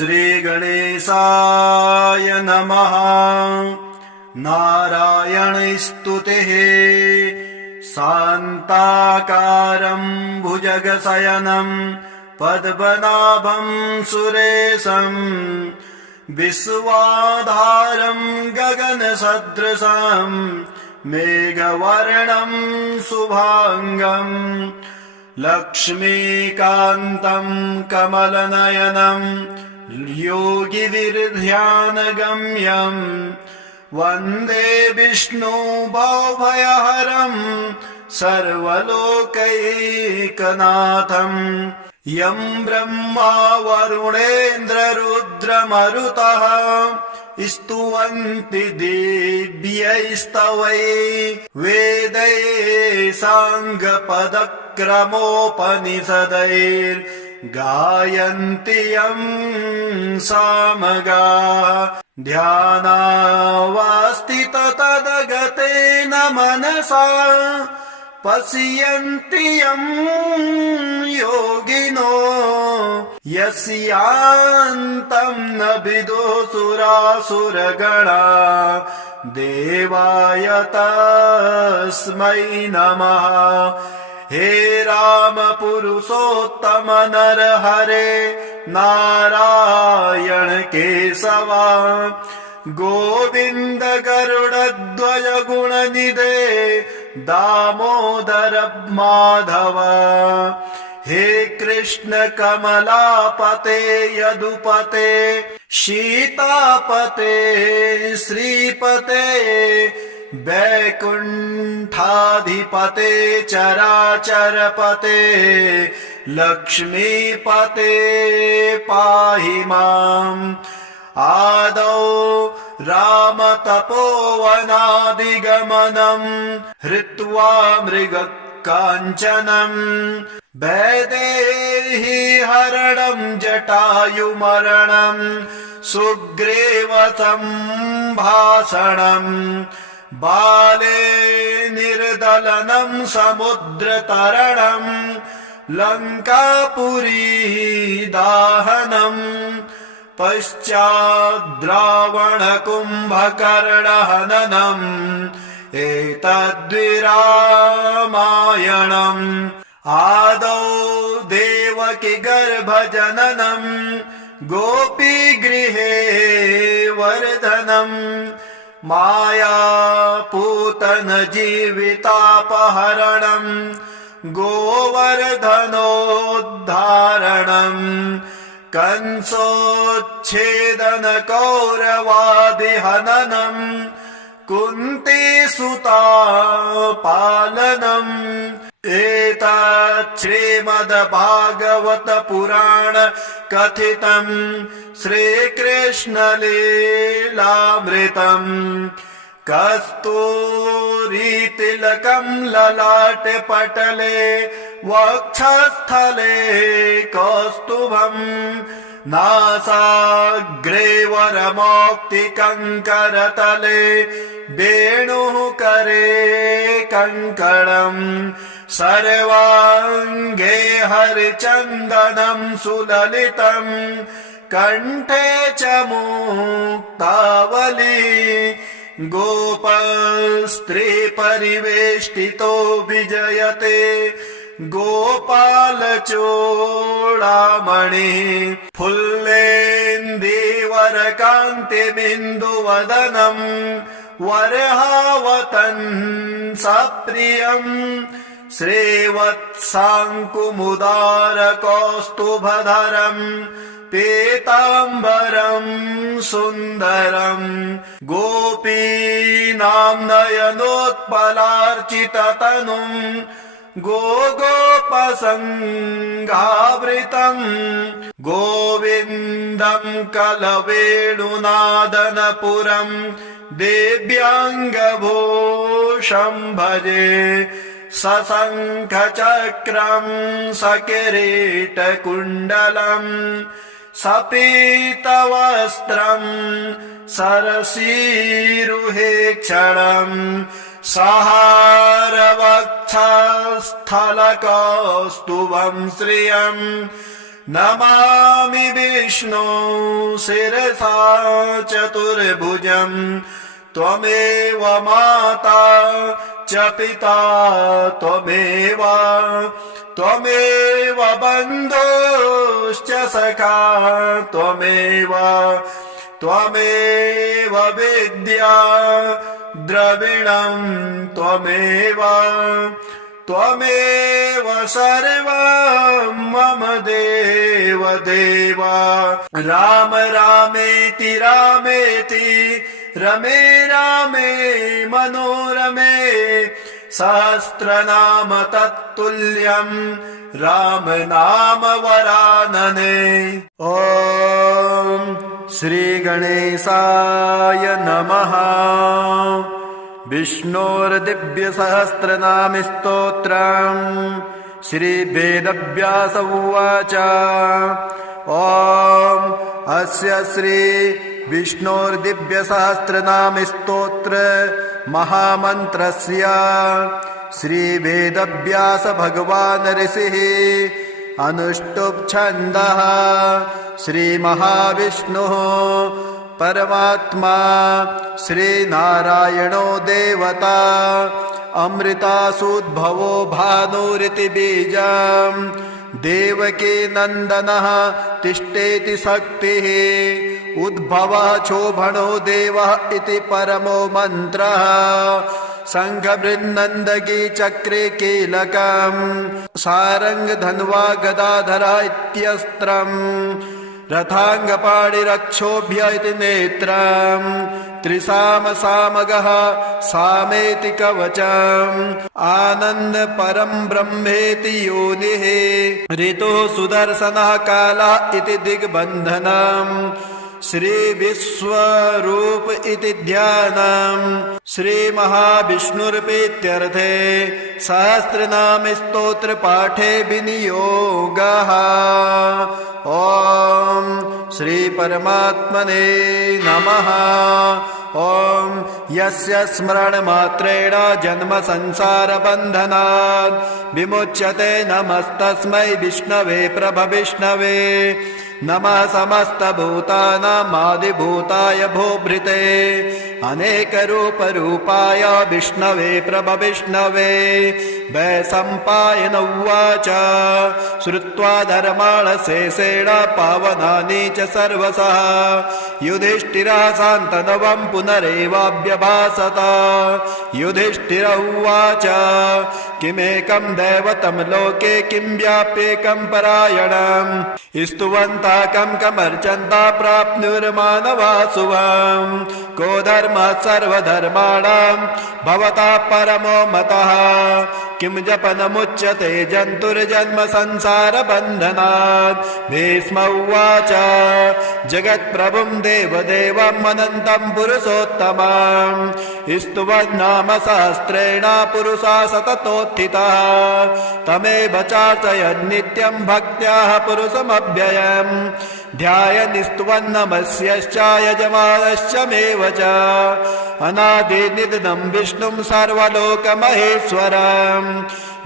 श्रीगणेशाय नमः। नारायणस्तुतिः शान्ताकारं भुजगशयनं पद्मनाभं सुरेशं विश्वाधारं गगनसदृशं मेघवर्णं शुभांगं लक्ष्मीकान्तं कमलनयनं योगिभिर्ध्यानगम्यं वन्दे विष्णुभवभयहरं सर्वलोकैकनाथं। यं ब्रह्मा वरुणेन्द्ररुद्रमरुतः स्तुवन्ति दिव्यैस्तवैः वेदैः साङ्गपदक्रमोपनिषदैर्गायन्ति यं सामगाः। ध्यानावस्थिततद्गतेन मनसा पश्यन्ति यं योगिनो यस्यान्तं न विदुः देवाय तस्मै नमः। हे राम पुरुषोत्तम नरहरे नारायण केशवा गोविन्द गरुडध्वज गुणनिधे दामोदर माधव। हे कृष्ण कमलापते यदुपते सीतापते श्रीपते वैकुण्ठाधिपते चराचरपते लक्ष्मीपते पाहि माम्। आदौ रामतपोवनादिगमनं हृत्वा मृगकाञ्चनं वैदेही हरणं जटायुमरणं सुग्रीव सम्भाषणं बाले निर्दलनं समुद्रतरणं लङ्कापुरी दाहनम् पश्चाद्रावणकुम्भकर्णहननम् एतद्विरामायणम्। आदौ देवकी गर्भजननं गोपीगृहे वर्धनं मायापूतन जीवितापहरणं गोवर्धनोद्धारणम् कंसोच्छेदन कौरवादिहननं कुन्तीसुता पालनम् एतत् श्रीमद्भागवत पुराण कथितं श्रीकृष्ण लीलामृतम्। कस्तूरीतिलकं ललाटे पटले वक्षस्थले कौस्तुभम् नासाग्रे वरमौक्तिकङ्करतले वेणुः करे कङ्कणम् सर्वाङ्गे हरिचन्दनं सुललितम् कण्ठे च मुक्तावली गोपस्त्री परिवेष्टितो विजयते गोपालचूडामणि फुल्लेन्दीवरकान्तिबिन्दुवदनं वरहावतन् सप्रियम् श्रीवत्साङ्कुमुदारकौस्तुभधरम् पीताम्बरं सुन्दरम् गोपीनां नयनोत्पलार्चिततनुम् गोगोपसङ्गावृतम् गोविन्दं कलवेणुनादनपुरम् दिव्याङ्गभूषं भजे सशङ्खचक्रं सकिरीटकुण्डलम् सपीतवस्त्रं सरसीरुहेक्षणम् सहारवक्षस्थलकौस्तुभं श्रियम् नमामि विष्णु शिरसा चतुर्भुजम् त्वमेव माता च पिता त्वमेव बन्धुश्च सखा त्वमेव विद्या द्रविणम् त्वमेव सर्वं मम देव राम रामेति रमे रामे मनोरमे सहस्रनाम तत्तुल्यम् राम नाम वरानने। ॐ श्री गणेशाय नमः। विष्णोर्दिव्य सहस्रनाम स्तोत्रम् श्री वेदव्यास उवाच। ॐ अस्य श्री विष्णोर्दिव्य सहस्रनाम स्तोत्र महामन्त्रस्य श्री वेदव्यास भगवान् ऋषिः अनुष्टुप् छन्दः श्री महाविष्णुः परमात्मा श्री नारायणो देवता अमृतासूद्भवो भानुरिति बीजम् देवकी नन्दनः तिष्ठेति शक्तिः उद्भवः शोभनो देवः इति परमो मन्त्रः शङ्खबृन्नन्दगी चक्रे कीलकम् सारङ्ग धन्वा गदाधरः इत्यस्त्रम् रथाङ्गपाणिरक्षोभ्य इति नेत्रम् त्रिसाम सामगः सामेति कवचम् आनन्द परं ब्रह्मेति योनिः ऋतुः सुदर्शनः कालः इति दिग्बन्धनम् श्री विश्वरूप इति ध्यानम् श्री महाविष्णुर्पीत्यर्थे सहस्रनाम स्तोत्र पाठे विनियोगः। ॐ श्री परमात्मने नमः। ॐ यस्य स्मरणमात्रेण जन्म संसार बन्धनात् विमुच्यते नमस्तस्मै विष्णवे प्रभविष्णवे नमः समस्तभूतानामादिभूताय भूभृते अनेकरूपरूपाय विष्णवे प्रभविष्णवे। वैशम्पायन उवाच श्रुत्वा धर्माण शेषेण पावनानि च सर्वशः युधिष्ठिरः शान्तनवं पुनरेवाभ्यभाषत। युधिष्ठिर उवाच किमेकं दैवतं लोके किं व्याप्येकं परायणम् स्तुवन्ता कमर्चन्ता प्राप्नुर्मानवा शुभम् को धर्मः सर्वधर्माणां भवता परमो मतः किं जपनमुच्यते जन्तुर्जन्म संसार बन्धनात्। भीष्म उवाच जगत्प्रभुं देवदेवम् अनन्तं पुरुषोत्तमम् स्तुवन्नाम सहस्रेण पुरुषा सततोत्थितः तमेव चार्चयन् नित्यं भक्त्याः पुरुषमव्ययम् ध्यायन् स्तुवन्नमस्यश्च यजमानश्च मेव च अनादिनिधनं विष्णुं सर्वलोकमहेश्वरम्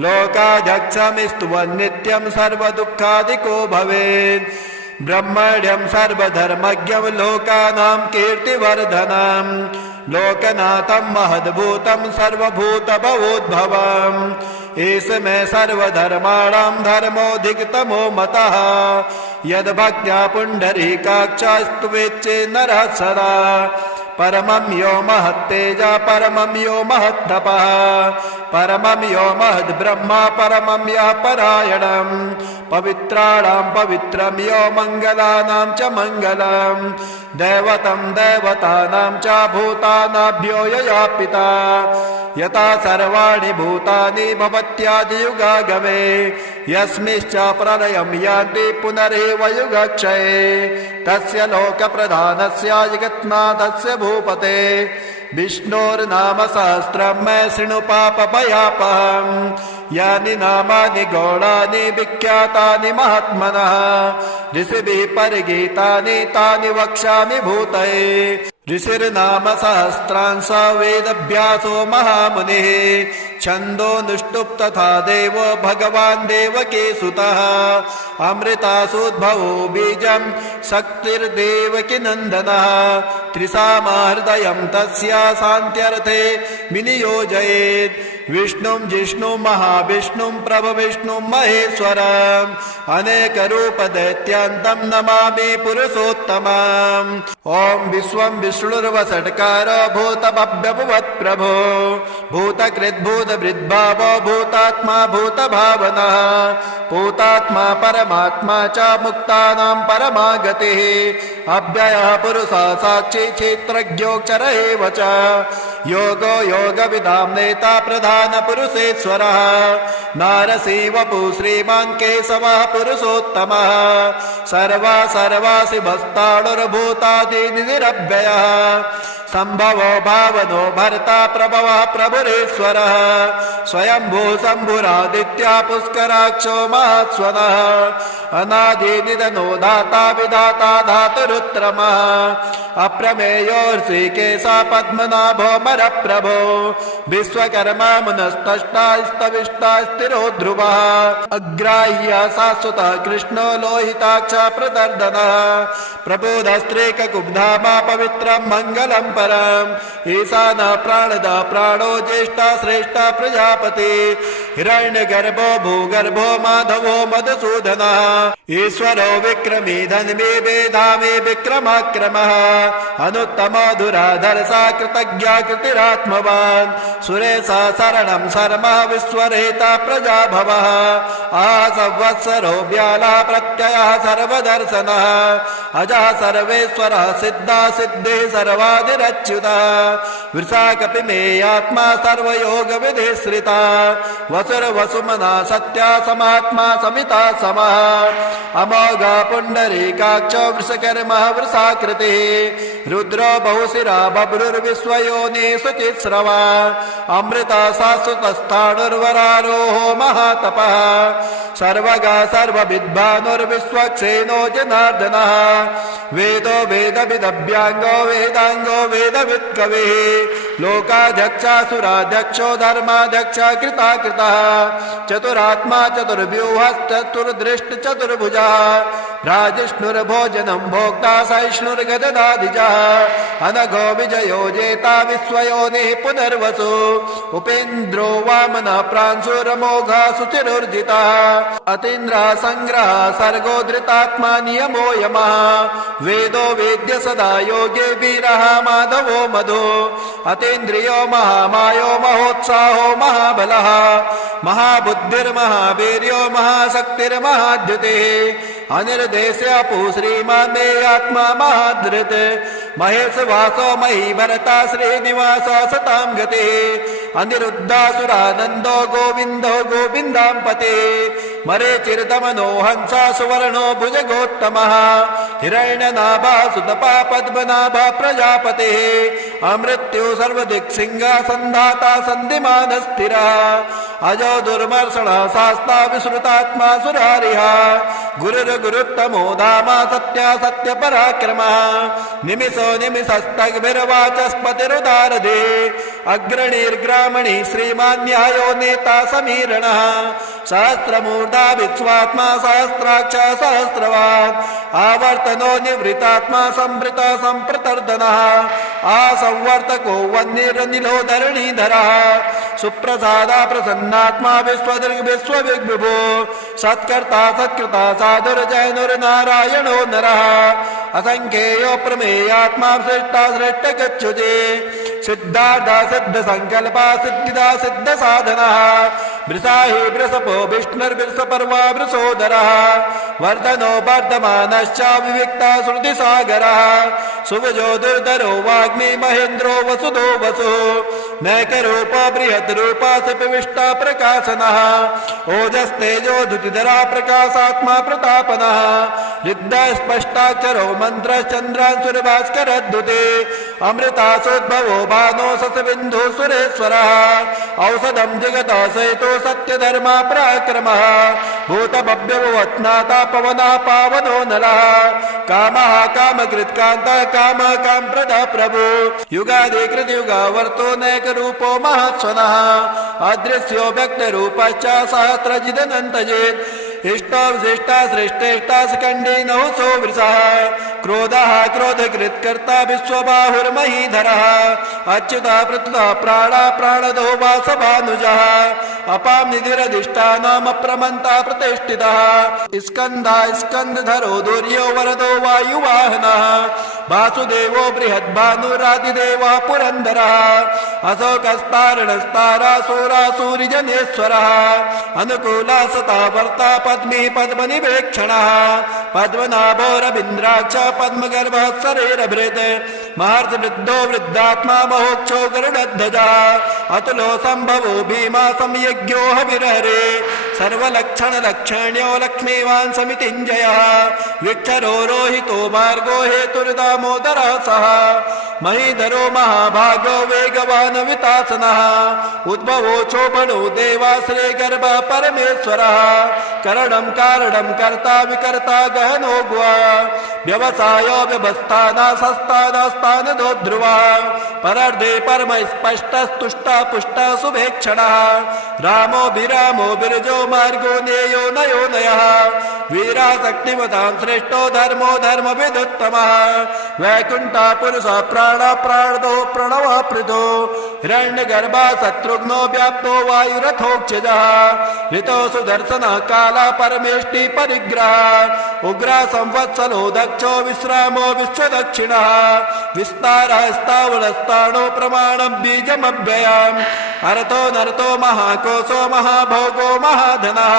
लोकाध्यक्षं स्तुवन् नित्यं सर्वदुःखादिको भवेत् ब्रह्मण्यं सर्वधर्मज्ञं लोकानां कीर्तिवर्धनम् लोकनाथं महद्भूतं सर्वभूतभवोद्भवम् एष मे सर्वधर्माणां धर्मोऽधिकतमो मतः यद्भक्त्या पुण्डरीकाक्षस्तुवेच्चे नरः सदा परमं यो महत्तेजा परमं यो महत्तपः परमं यो महद्ब्रह्मा परमं यः परायणम् पवित्राणां पवित्रं यो मङ्गलानां च मङ्गलम् दैवतं दैवतानां च भूतानाभ्यो यया पिता यथा सर्वाणि भूतानि भवत्यादियुगागमे यस्मिश्च प्रलयं यान्ति पुनरेव युगक्षये तस्य लोकप्रधानस्य जगन्नाथस्य भूपते विष्णोर्नाम सहस्रं मे शृणु पापभयापहम् यानि नामानि गौणानि विख्यातानि महात्मनः ऋषिभिः परिगीतानि तानि वक्ष्यामि भूतये ऋषिर्नाम सहस्रांश वेदभ्यासो महामुनिः छन्दोनुष्टुप् तथा देवो भगवान् देवकी सुतः अमृतासुद्भवो बीजं शक्तिर्देवकी नन्दनः त्रिसामहृदयं तस्य शान्त्यर्थे विनियोजयेत् विष्णुं जिष्णुं महाविष्णुं प्रभविष्णुं महेश्वरम् अनेकरूपदैत्यान्तं नमामि पुरुषोत्तमम् ॐ विश्वं विष्णुर्वषट्कारो भूतभव्यभुवत्प्रभो भूतकृद्भूतभृद्भावो भूतात्मा भूतभावनः भूतात्मा परमात्मा च मुक्तानां परमा गतिः अव्ययः पुरुषः साक्षी क्षेत्रज्ञोऽक्षर एव च योगो योगविदां नेता प्रधानपुरुषेश्वरः नारसिंहवपु श्रीमान् केशवः पुरुषोत्तमः सर्वासिभस्ताणुर्भूतादिनिरव्ययः संभवो भावनो भर्ता प्रभवः प्रभुरेश्वरः स्वयंभू शम्भुरादित्या पुष्कराक्षो महास्वनः अनादिनिधनो दाता विधाता धातुरुत्तमः अप्रमेयो ऋषिकेशः पद्मनाभो मरप्रभो विश्वकर्मा मुनस्तष्टास्तविष्टा स्थिरो ध्रुवः अग्राह्य शाश्वतः कृष्णो लोहिताक्ष प्रदर्दनः प्रबोधस्त्रीककुब्धामा पवित्रं मङ्गलं परम् ईशानः प्राणदा प्राणो ज्येष्ठा श्रेष्ठा प्रजापति हिरण्यगर्भो भूगर्भो माधवो मधुसूदनः ईश्वरो विक्रमी धन्वी वेधामी विक्रमाक्रमः अनुत्तमो दुराधर्षा कृतज्ञा कृतिरात्मवान् सुरेशः शरणं शर्मः विश्वरेता प्रजाभवः संवत्सरो व्यालः प्रत्ययः सर्वदर्शनः अजः सर्वेश्वरः सिद्धा सिद्धिः सर्वादिरच्युतः वृषा कपिमेयात्मा सर्वयोगविधिश्रिता वसुर्वसुमना सत्या समात्मा समिता समः अमोघा पुण्डरीकाक्षो वृषकर्मः वृषाकृतिः रुद्रो बहुशिरा बभ्रुर्विश्वयोनिः शुचिस्रवा अमृता शाश्वतस्थाणुर्वरारोहो महातपः सर्वगा सर्वविद्भानुर्विश्वक्सेनो जनार्दनः वेदो वेदविदभ्यांगो वेदांगो वेदवित्कविः लोकाध्यक्षासुराध्यक्षो धर्माध्यक्ष कृताकृतः चतुरात्मा चतुर्व्यूहश्चतुर्दृष्ट चतुर्भुजः राजिष्णुर्भोजनं भोक्ता सहिष्णुर्गददाधिजः अनघो विजयो जेता विश्वयोनिः पुनर्वसु उपेन्द्रो वामनः प्रांशुरमोघः शुचिरुर्जितः अतीन्द्रः संग्रहः सर्गो धृतात्मा नियमो यमः वेदो वेद्य सदा योगे वीरः माधवो मधु अतीन्द्रियो महामायो महोत्साहो महाबलः महाबुद्धिर्महावीर्यो महाशक्तिर्महाद्युतिः अनिर्देश्यपु श्रीमान् मे आत्मा महाधृत् महेश वासो मही भरता श्रीनिवास सतां गतिः अनिरुद्धासुरानन्दो गोविन्दो गोविन्दां पते मरीचिर्दमनो हंसा सुवर्णो भुजगोत्तमः हिरण्यनाभः सुतपा पद्मनाभः प्रजापतिः अमृत्यु सर्वदिक्सिंहः सन्धाता सन्धिमान् स्थिरः अजो दुर्मर्षणः शास्ता विश्रुतात्मा सुरारिः गुरुर्गुरुत्तमो धामा सत्या सत्यपराक्रमः निमिषो निमिषस्तग्भिर्वाचस्पतिरुदारधे अग्रणीर्ग्रामणी श्रीमान्यायो नेता समीरणः सहस्रमूर्धा विश्वात्मा सहस्राक्ष सहस्रवान् आवर्तनो निवृतात्मा संवृत संप्रतर्दनः आसंवर्तको वह्निरनिलो धरणीधरः सुप्रसादा प्रसन्नात्मा विश्वविभो सत्कर्ता सत्कृता साधुर्जैनुर्नारायणो नरः असंख्येयो प्रमेयात्मा श्रेष्ठा श्रेष्ठ गच्छुते सिद्धार्था सिद्ध संकल्पा सिद्धिदा सिद्ध साधनः वृषाहि वृषपो विष्णुर्वृषपर्वा वृषोदरः वर्धनो वर्धमानश्च विविक्ता श्रुतिसागरः सुवजो दुर्धरो वाग्मी महेन्द्रो वसुधो वसुः नैकरूपो बृहद्रूपा सपिविष्टा प्रकाशनः ओजस्तेजो धुतिधरा प्रकाशात्मा प्रतापनः युद्ध स्पष्टाक्षरो मन्त्रश्चन्द्रांशुर्भास्करद्युते अमृतासोद्भवो भानो ससबिन्धु सुरेश्वरः औषधं जगतः सहितो सत्यधर्मा पराक्रमः भूतभव्यवत्नाता पवना पावनो नरः कामः कामकृत्कान्तः कामः कामप्रदः प्रभु युगादिकृतयुगावर्तो नैकरूपो महत्स्वनः अदृश्यो व्यक्तरूपश्च सहस्रजिदनन्तजेत् इष्टो विशिष्टा श्रेष्ठेष्टा सकण्डी नहुसो वृषः क्रोधः क्रोधकृत्कर्ता विश्वबाहुर्महीधरः अच्युतः प्रत्युतः प्राणः प्राणदो वासवानुजः अपां निधिरधिष्ठानमप्रमन्ता प्रतिष्ठितः स्कन्धः स्कन्धधरो दुर्यो वरदो वायुवाहनः वासुदेवो बृहद्भानुरादिदेवः पुरन्दरः अशोकस्तारणस्तारासुरासुरिजनेश्वरः अनुकूला सता वर्ता पद्मी पद्मनिवेक्षणः पद्मनाभोरविन्द्राक्ष पद्मगर्भः शरीरभृत् महर्षवृद्धो वृद्धात्मा महोक्षो गरुडध्वजः अतुलो सम्भवो भीमा संयज्ञो हविर्हरे सर्वलक्षणलक्षण्यो लक्ष्मीवान् समितिञ्जयः विक्षरो रोहितो मार्गो हेतुर्दामोदरः सः महीधरो महाभागो वेगवान् वितासनः उद्भवो चोभनो देवाश्रे गर्भ परमेश्वरः करणं कारणं कर्ता विकर्ता गहनो गुहा व्यवसायो व्यवस्थाना सस्तानास्तानदो ध्रुवः परर्धे परम स्पष्टस्तुष्टा पुष्टा शुभेक्षणः रामो विरामो विरजो मार्गो नेयो नयो नयः वीराशक्तिमतां श्रेष्ठो धर्मो धर्मविदुत्तमः वैकुण्ठा पुरुषः प्राण प्राणदो प्रणवः पृथो हिरण्यगर्भः शत्रुघ्नो व्याप्तो वायुरथोक्षजः ऋतो सुदर्शनः काला परमेष्टि परिग्रह उग्रा संवत्सलो दक्षो विश्रामो विश्वदक्षिणः विस्तारः स्थावरस्ताणो प्रमाणं बीजमव्ययम् अरतो नरतो महाकोशो महाभोगो महाधनः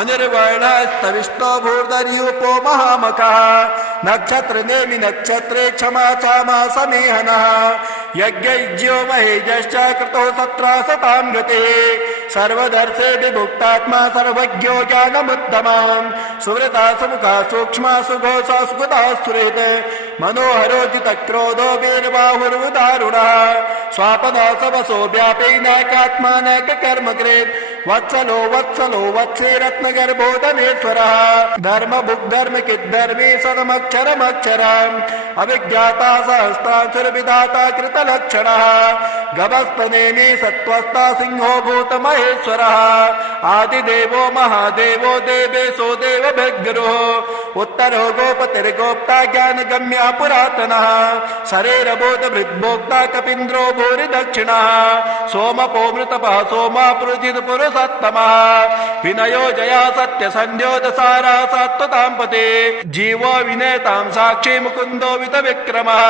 अनिर्वर्णस्तविष्टो भूर्धर्यूपो महामखः नक्षत्रनेमि नक्षत्रे क्षमा चामा समीहनः यज्ञज्यो महेजश्च कृतो सत्रासतां गतिः सर्वदर्शे विभुक्तात्मा सर्वज्ञो ज्ञानमुत्तमम् सुवृता सुमुखा सूक्ष्मा सुघोषा सुगता सुरेत मनोहरो जितक्रोधो वीरबाहुरुदारुणः स्वापदा सवसो व्यापैनाकात्मा नैककर्मकृत् वत्सलो वत्सलो वत्से रत्नगर्भो धनेश्वरः धर्मभुग्धर्मकिद्धर्मी सदमक्षरमक्षरम् अविज्ञाता सहस्राक्षरविधाता कृतलक्षणः गवस्पनेमि सत्त्वस्था सिंहो भूतमहेश्वरः आदिदेवो महादेवो देवेशो देवभिर्गुरुः उत्तरो गोपतिर्गोप्ता ज्ञानगम्या पुरातनः शरीरबोधभृद्भोक्ता कपीन्द्रो भूरि दक्षिणः सोमपो मृतपः सोमा पुरुजित पुरुषोत्तमः विनयो जया सत्यसन्ध्यो दसारा सात्वतां पते जीवो विनेतां साक्षी मुकुन्दो वितविक्रमः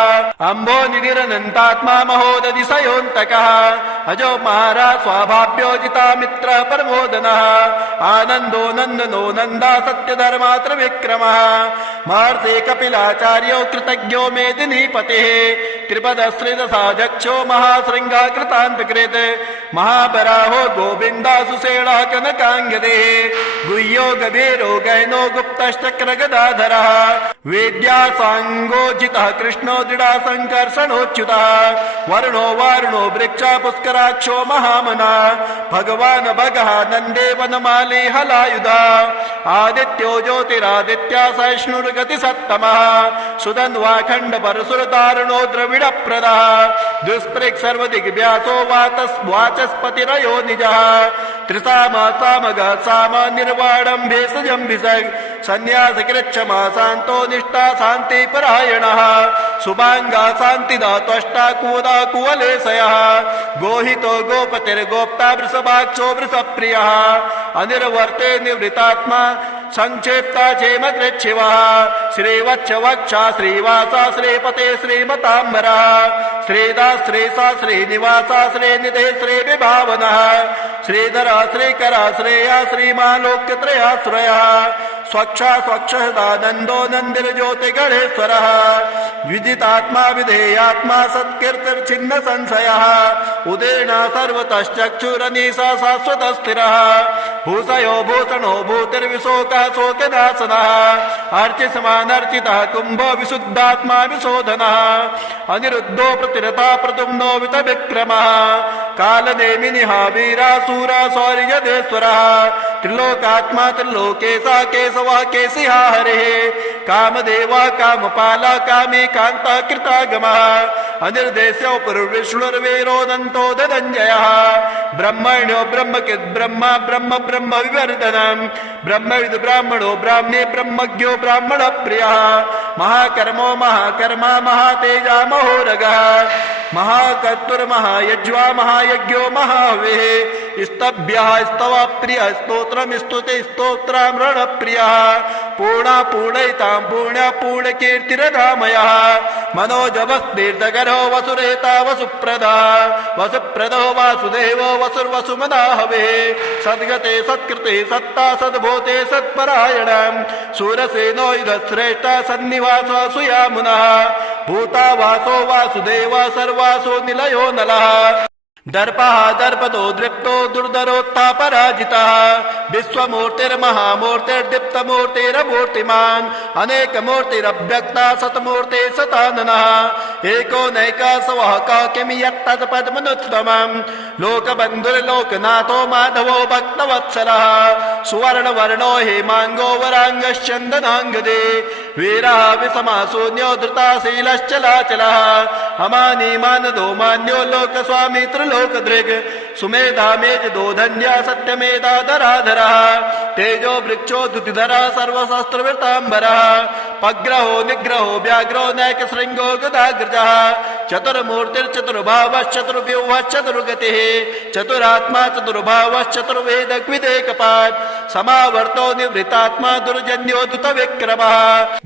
अम्भो निधिरनन्तात्मा महोदधिशयोऽन्तकः अजो महाराज स्वाभाव्योजिता मित्र परमोदनः आनन्दो नन्दनो नन्दा सत्यधर्मात्र विक्रमः महर्षि कपिलाचार्यो कृतज्ञो मेदिनीपतिः त्रिपदश्रितसाजक्षो महाशृङ्गा कृतान्तकृत् महाबराहो गोविन्दा सुषेणः कनकाङ्गदेः गुह्यो गभीरो गैनो गुप्तश्चक्रगदाधरः वेद्या साङ्गोजितः कृष्णो दृढासङ्कर्षणोच्युतः वरुणो वारुणो वृक्षा पुष्कराक्षो महामना भगवान् भगः नन्दे वनमाली हलायुधा आदित्यो ज्योतिरादित्या सहिष्णुर्गतिसत्तमः सुधन्वाखण्ड परशुरतारुणो द्रविडप्रदः दुष्पृक् सर्वदिग्व्यासो वाचस्पतिरयो निजः त्रिसामा सामगः साम निर्वाणं भेषजं भिषग् सन्न्यासकृच्छमा शान्तो निष्ठा शान्तिपरायणः शुभाङ्गा शान्तिदा त्वष्टा कुवदा कुवलेशयः गोहितो गोपतिर्गोप्ता वृषभाक्षो वृषप्रियः अनिर्वर्ते निवृतात्मा संक्षेप्ता क्षेमकृच्छिवः श्रीवत्सवक्षा श्रीवासा श्रीपते श्रीमताम्बरः श्रीदा श्रीसा श्रीनिवासा श्रीनिधे श्रीविभावनः श्रीधरा श्रीकरा श्रेया श्रीमालोक्यत्रयाश्रयः स्वक्षा स्वक्षदानन्दो नन्दिर्ज्योतिगणेश्वरः विदितात्मा विधेयात्मा सत्कीर्तिर्छिन्न संशयः उदेना सर्वतश्चक्षुरनीसा शाश्वत स्थिरः भूषयो भूषणो भूतिर्विशोकः शोकनाशनः अर्चिसमानर्चितः कुम्भो विशुद्धात्मा विशोधनः अनिरुद्धो प्रतिरता प्रद्युम्नो वितविक्रमः कालनेमिनिः वीरासूरा शौर्यदेश्वरः त्रिलोकात्मा त्रिलोकेशा केशवः केशिहा हरिः कामदेवा कामपाला कामे कान्ता कृतागमः अनिर्देश्यो पुरुर्विष्णुर्वीरोदन्तो धनञ्जयः ब्रह्मण्यो ब्रह्मकृत् ब्रह्म ब्रह्म ब्रह्म विवर्धनम् ब्रह्मविद् ब्राह्मणो ब्राह्मे ब्रह्मज्ञो ब्राह्मण प्रियः महाकर्मो महाकर्मा महातेजा महोरगः महाकर्तुर्महायज्वा महायज्ञो महाहविः स्तभ्यः स्तव प्रियः स्तोत्रम् स्तुते स्तोत्रामृण प्रियः पूर्णा पूर्णयितां पुण्या पूर्णकीर्तिरधामयः मनोजवस्तीर्थकरो वसुरेता वसुप्रदा वसुप्रदो वासुदेवो वसुर्वसुमनाहवे सद्गते सत्कृते सत्ता सद्भूते सत्परायणम् सूरसेनो युधश्रेष्ठा सन्निवासो सुयामुनः भूता वासो वासुदेव सर्वासो निलयो नलः दर्पः दर्पदो दृप्तो दुर्धरोत्तापराजितः विश्वमूर्तिर्महामूर्तिर्दीप्तमूर्तिरमूर्तिमान् अनेकमूर्तिरव्यक्ता सतमूर्ते सताननः एको नैकासवः किं यत्तत्पद्मनुत्तमम् लोकबन्धुर्लोकनाथो माधवो भक्तवत्सलः सुवर्णवर्णो हेमाङ्गो वराङ्गश्चन्दनाङ्गदे वीरः विषमाशून्यो धृताशीलश्चलाचलः अमानीमानदो मान्यो लोकस्वामी लोकदृग् सुमेधा मेजदो धन्या सत्यमेधा धराधरः तेजो वृक्षो द्युतिधरः सर्वशास्त्रवृताम्बरः पग्रहो निग्रहो व्याघ्रो नैकशृङ्गो गदाग्रजः चतुर्मूर्तिर्चतुर्भावश्चतुर्व्यूहश्चतुर्गतिः चतुरात्मा चतुर्भावश्चतुर्वेदग्विदेकपात् समावर्तो निवृत्तात्मा दुर्जन्यो दुतविक्रमः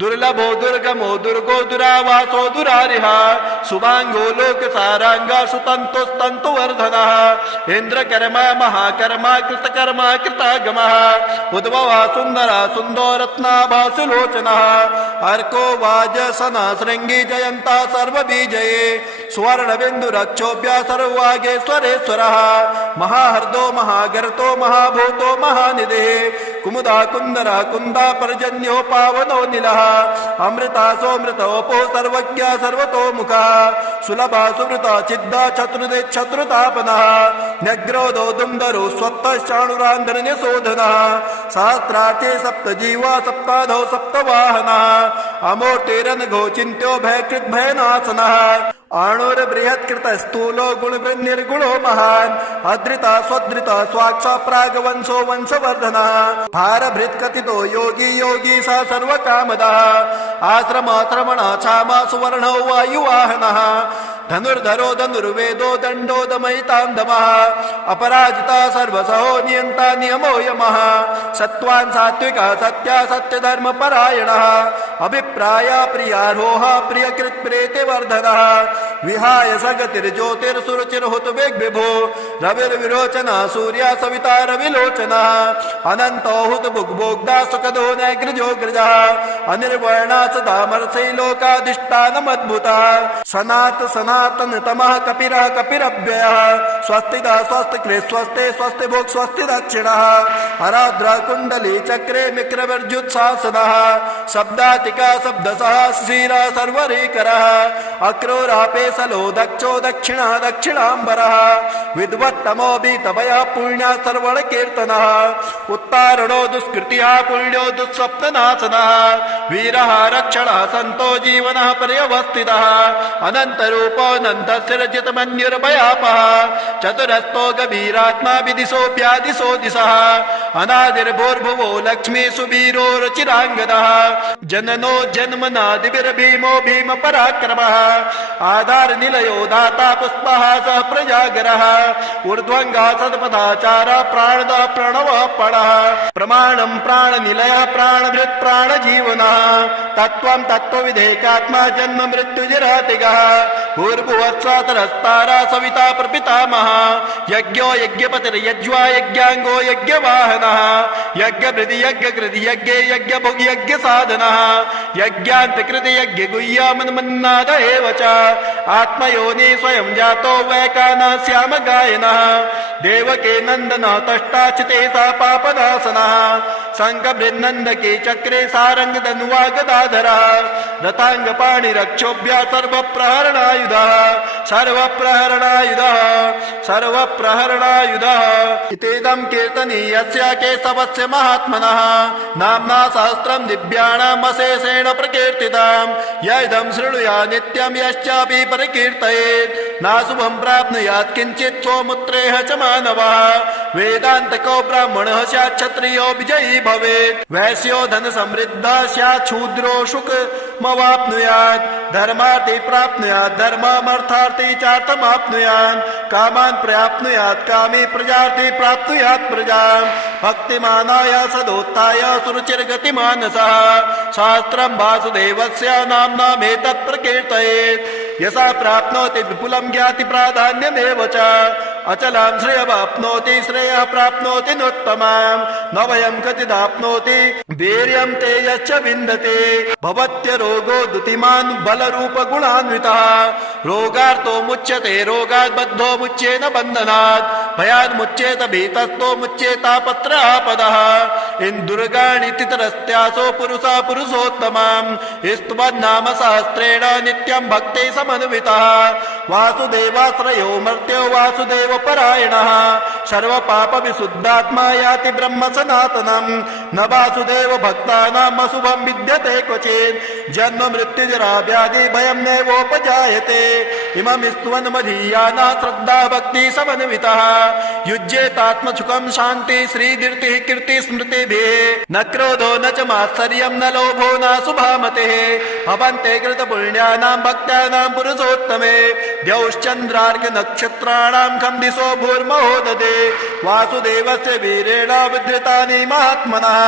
दुर्लभो दुर्गमो दुर्गो दुरावासो दुरारिः सुभाङ्गो लोकसाराङ्गा सुतन्तुस्तन्तु वर्धनः इन्द्रकर्मा महाकर्मा कृतकर्मा कृतागमः उद्भवः सुन्दरः सुन्दो रत्नाभासुलोचनः अर्को वाजसना शृङ्गी जयन्ता सर्वबीजये सुवर्णबिन्दुरक्षोभ्य सर्ववागेश्वरेश्वरः महाहर्दो महागर्तो महाभूतो महानिधिः कुमुदा कुन्दरः कुन्दा पर्जन्यो पावनो निलः अमृता सोमृतोपो सर्वज्ञ सर्वतोमुखः सुलभा सुमृता चिद्दा चतुर्दे शत्रुतापनः न्यग्रोधो दुन्दरो स्वत्तश्चाणुरान्धर्यशोधनः सहस्रार्थे सप्तजीवा सप्ताधौ सप्तवाहनः अमूर्तिरनघो चिन्त्यो भयकृद्भयनाशनः आणुर्बृहत्कृत स्थूलो गुणवृन्निर्गुणो महान् अधृता स्वधृता स्वाक्षा प्रागवंशो वंशवर्धनः भारभृत्कथितो योगी योगी स सर्वकामदः आश्रमाश्रमणः क्षामा सुवर्णो वायुवाहनः धनुर्धरो धनुर्वेदो दण्डो दमयितान्दमः अपराजिता सर्वसहो नियन्ता नियमो यमः सत्त्वान् सात्विकः सत्या सत्यधर्मपरायणः अभिप्राय प्रियारोह प्रियकृत् प्रीतिवर्धनः विहाय सगतिर्ज्योतिर्सुरुचिर्हुत विभो रविर्विरोचनः सूर्य सविता रविलोचनः अनन्तो हुत भुग्भोग्धा सुखदो नैग्रजो ग्रजः अनिर्वर्णा सदामर्षै लोकाधिष्ठानमद्भुतः सनात सनातन तमः कपिरः कपिरव्ययः स्वस्तिदा स्वस्तिकृ स्वस्ते स्वस्ति भोक् स्वस्ति दक्षिणः आराद्रा कुण्डली चक्रे मिक्रवर्जुत्सासनः शब्दातिका शब्दसः शिशिरः सर्वरीकरः अक्रूरापेशलो दक्षो दक्षिणः दक्षिणाम्बरः विद्वत्तमो भीतभयः पुण्यः सर्वणकीर्तनः उत्तारणो दुष्कृतिः पुण्यो दुःस्वप्ननाशनः वीरः रक्षणः सन्तो जीवनः पर्यवस्थितः अनन्तरूपोऽनन्तस्य रचितमन्युर्भयापः चतुरस्तो गभीरात्मा विदिशोऽप्यादिशो दिशः अनादिर्भूर्भुवो लक्ष्मी सुवीरो रुचिराङ्गदः जननो जन्मनादिभिर्भीमो भीम पराक्रमः आधारनिलयो दाता पुष्पः सः प्रजागरः ऊर्ध्वङ्गः सत्पदाचारः प्राणदः प्रणवः पणः प्रमाणं प्राणनिलयः प्राणभृत् प्राणजीवनः तत्त्वं तत्त्वविधेकात्मा जन्म मृत्युजरातिगः भूर्भुवत्सातरस्तारा सविता प्रपितामहः यज्ञो यज्ञपतिर्यज्वा यज्ञाङ्गो यज्ञवाहनः यज्ञभृति यज्ञकृति यज्ञे यज्ञभुग् यज्ञसाधनः यज्ञान्तकृति यज्ञगुह्यामन्मन्नाद एव च आत्मयोनि स्वयं जातो वैकानः श्यामगायनः देवके नन्दनः तष्टाचिते सा पापनाशनः शङ्खबृन्नन्दके चक्रे सारङ्ग धनुवा गदाधरः रथाङ्गपाणिरक्षोभ्य सर्वप्रहरणायुधः सर्वप्रहरणायुधः सर्वप्रहरणायुधः इत्येदं कीर्तनीयस्य केशवस्य महात्मनः नाम्ना सहस्रं दिव्याणाम् अशेषेण प्रकीर्तितम् य इदं शृणुया नित्यं यश्चापि परिकीर्तयेत् नाशुभं प्राप्नुयात् किञ्चित् स्वमुत्रेह च मानवः वेदान्तको ब्राह्मणः स्यात् क्षत्रियो विजयी भवेत् वैश्यो धन समृद्धः स्यात् शूद्रो सुखमवाप्नुयात् धर्मार्थी प्राप्नुयात् धर्ममर्थार्थी चार्थमाप्नुयात् कामान् प्राप्नुयात् कामी प्रजार्थी प्राप्नुयात् प्रजां भक्तिमानाय सदोत्थाय सुरुचिर्गतिमानसः शास्त्रं वासुदेवस्य नाम्नामेतत् प्रकीर्तयेत् यसा प्राप्नोति विपुलं ज्ञाति प्राधान्यमेव च अचलां श्रेयवाप्नोति श्रेयः प्राप्नोति नोत्तमां न वयं कचिदाप्नोति वीर्यं तेजश्च विन्दते भवत्य रोगो दुतिमान् बलरूप गुणान्वितः रोगार्तो मुच्यते रोगात् बद्धो मुच्येत बन्धनात् भयात् मुच्येत भीतस्थो मुच्येतापत्र आपदः इन्दुर्गाणि तितरस्त्यासो पुरुषः पुरुषोत्तमां स्तुवन्नाम सहस्रेण नित्यं भक्ते समन्वितः वासुदेवाश्रयो मर्त्यो वासुदेव परायणः सर्वपाप विशुद्धात्मा याति ब्रह्म सनातनम् न वासुदेव भक्तानाम् अशुभं विद्यते क्वचित् जन्म मृत्युजरा व्याधि भयं नैवोपजायते इमं स्तुवन् मदीयानः श्रद्धा भक्ति समन्वितः युज्येतात्मसुखं शान्ति श्रीदीर्तिः कीर्ति स्मृतिभिः न क्रोधो न च मात्सर्यं न लोभो न शुभामतिः भवन्ते कृतपुण्यानां भक्तानां पुरुषोत्तमे द्यौश्चन्द्रार्घ नक्षत्राणां खं दिशो भूर्महोदधे वासुदेवस्य वीरेण विधृतानि महात्मनः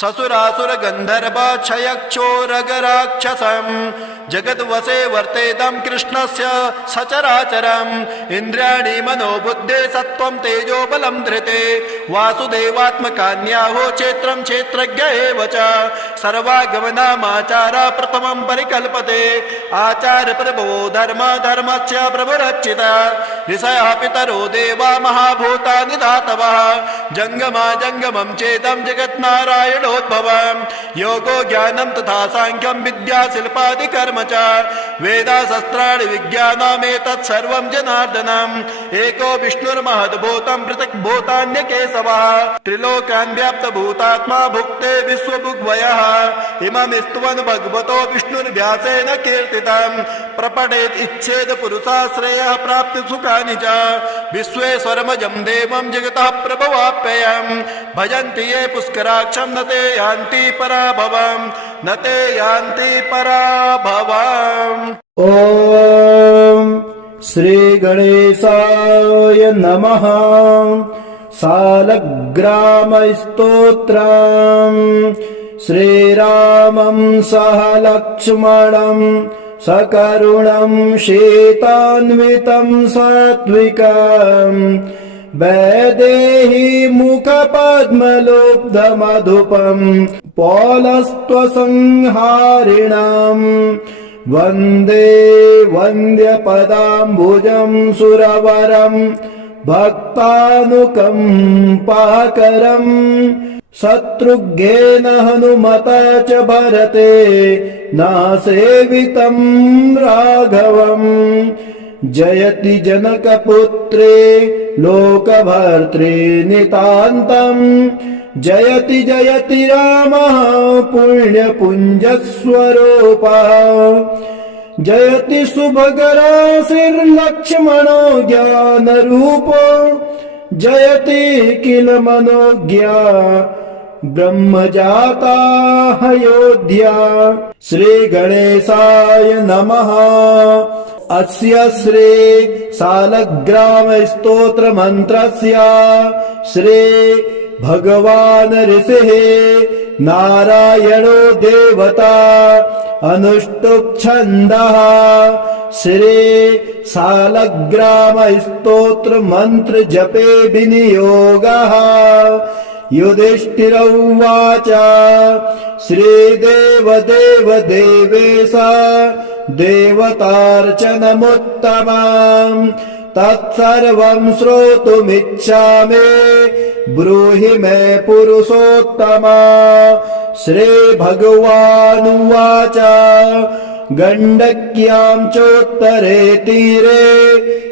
ससुरासुर गन्धर्व क्षयक्षोरगराक्षसम् जगद्वसे वर्तेदं कृष्णस्य सचराचरम् इन्द्रियाणि मनोबुद्धे सत्त्वं तेजो बलं धृते वासुदेवात्मकान्याहो क्षेत्रं क्षेत्रज्ञ एव च सर्वागमनामाचार प्रथमं परिकल्पते आचार्य प्रभो धर्म धर्मस्य प्रभुरच्युता ऋषयः पितरो देवा महाभूतानि धातवः जङ्गमा जङ्गमं चेदं जगन्नारायणोद्भवम् योगो ज्ञानं तथा साङ्ख्यं विद्या शिल्पादि कर्म च वेदाशस्त्राणि विज्ञानमेतत् सर्वं जनार्दनम् एको विष्णुर्महद्भूतं पृथक् भूतान्यकेशवः त्रिलोकान् व्याप्तभूतात्मा भुक्ते विश्वभुग्वयः इमं स्तुवन् भगवतो विष्णुर्व्यासेन कीर्तितम् प्रपठेत् इच्छेद पुरुषाश्रयः प्राप्ति सुखानि च विश्वेश्वरमजं देवं जगतः प्रभवाप्ययम् भजन्ति ये पुष्कराक्षं न ते यान्ति पराभवम् न ते यान्ति पराभवम्। ॐ श्री गणेशाय नमः। सालग्रामस्तोत्रम् श्रीरामं सह लक्ष्मणं सकरुणं शीतान्वितं सात्विकम् वैदेही मुखपद्मलुब्धमधुपम् पौलस्त्वसंहारिणम् वन्दे वन्द्यपदाम्बुजं सुरवरम् भक्तानुकम्पाकरम् शत्रुघ्नेन हनुमता च भरते नासेवितं राघवम् जयति जनकपुत्रे लोकभर्त्रे नितान्तम् जयति जयति रामः पुण्यपुञ्जस्वरूपः जयति सुभगराशिर्लक्ष्मणो ज्ञानरूपो जयति किल मनोज्ञा ब्रह्मजाता अयोध्या। श्री गणेशाय नमः। अस्य श्री सालग्राम स्तोत्र मंत्रस्य श्री भगवान ऋषिः नारायणो देवता अनुष्टुप् छन्दः श्री सालग्राम स्तोत्र मंत्र जपे विनियोगः। युधिष्ठिर उवाच श्रीदेव देव देवेश देवतार्चनमुत्तमम् तत्सर्वं श्रोतुमिच्छामि ब्रूहि मे पुरुषोत्तमा। श्रीभगवानुवाच गण्डक्यां चोत्तरे तीरे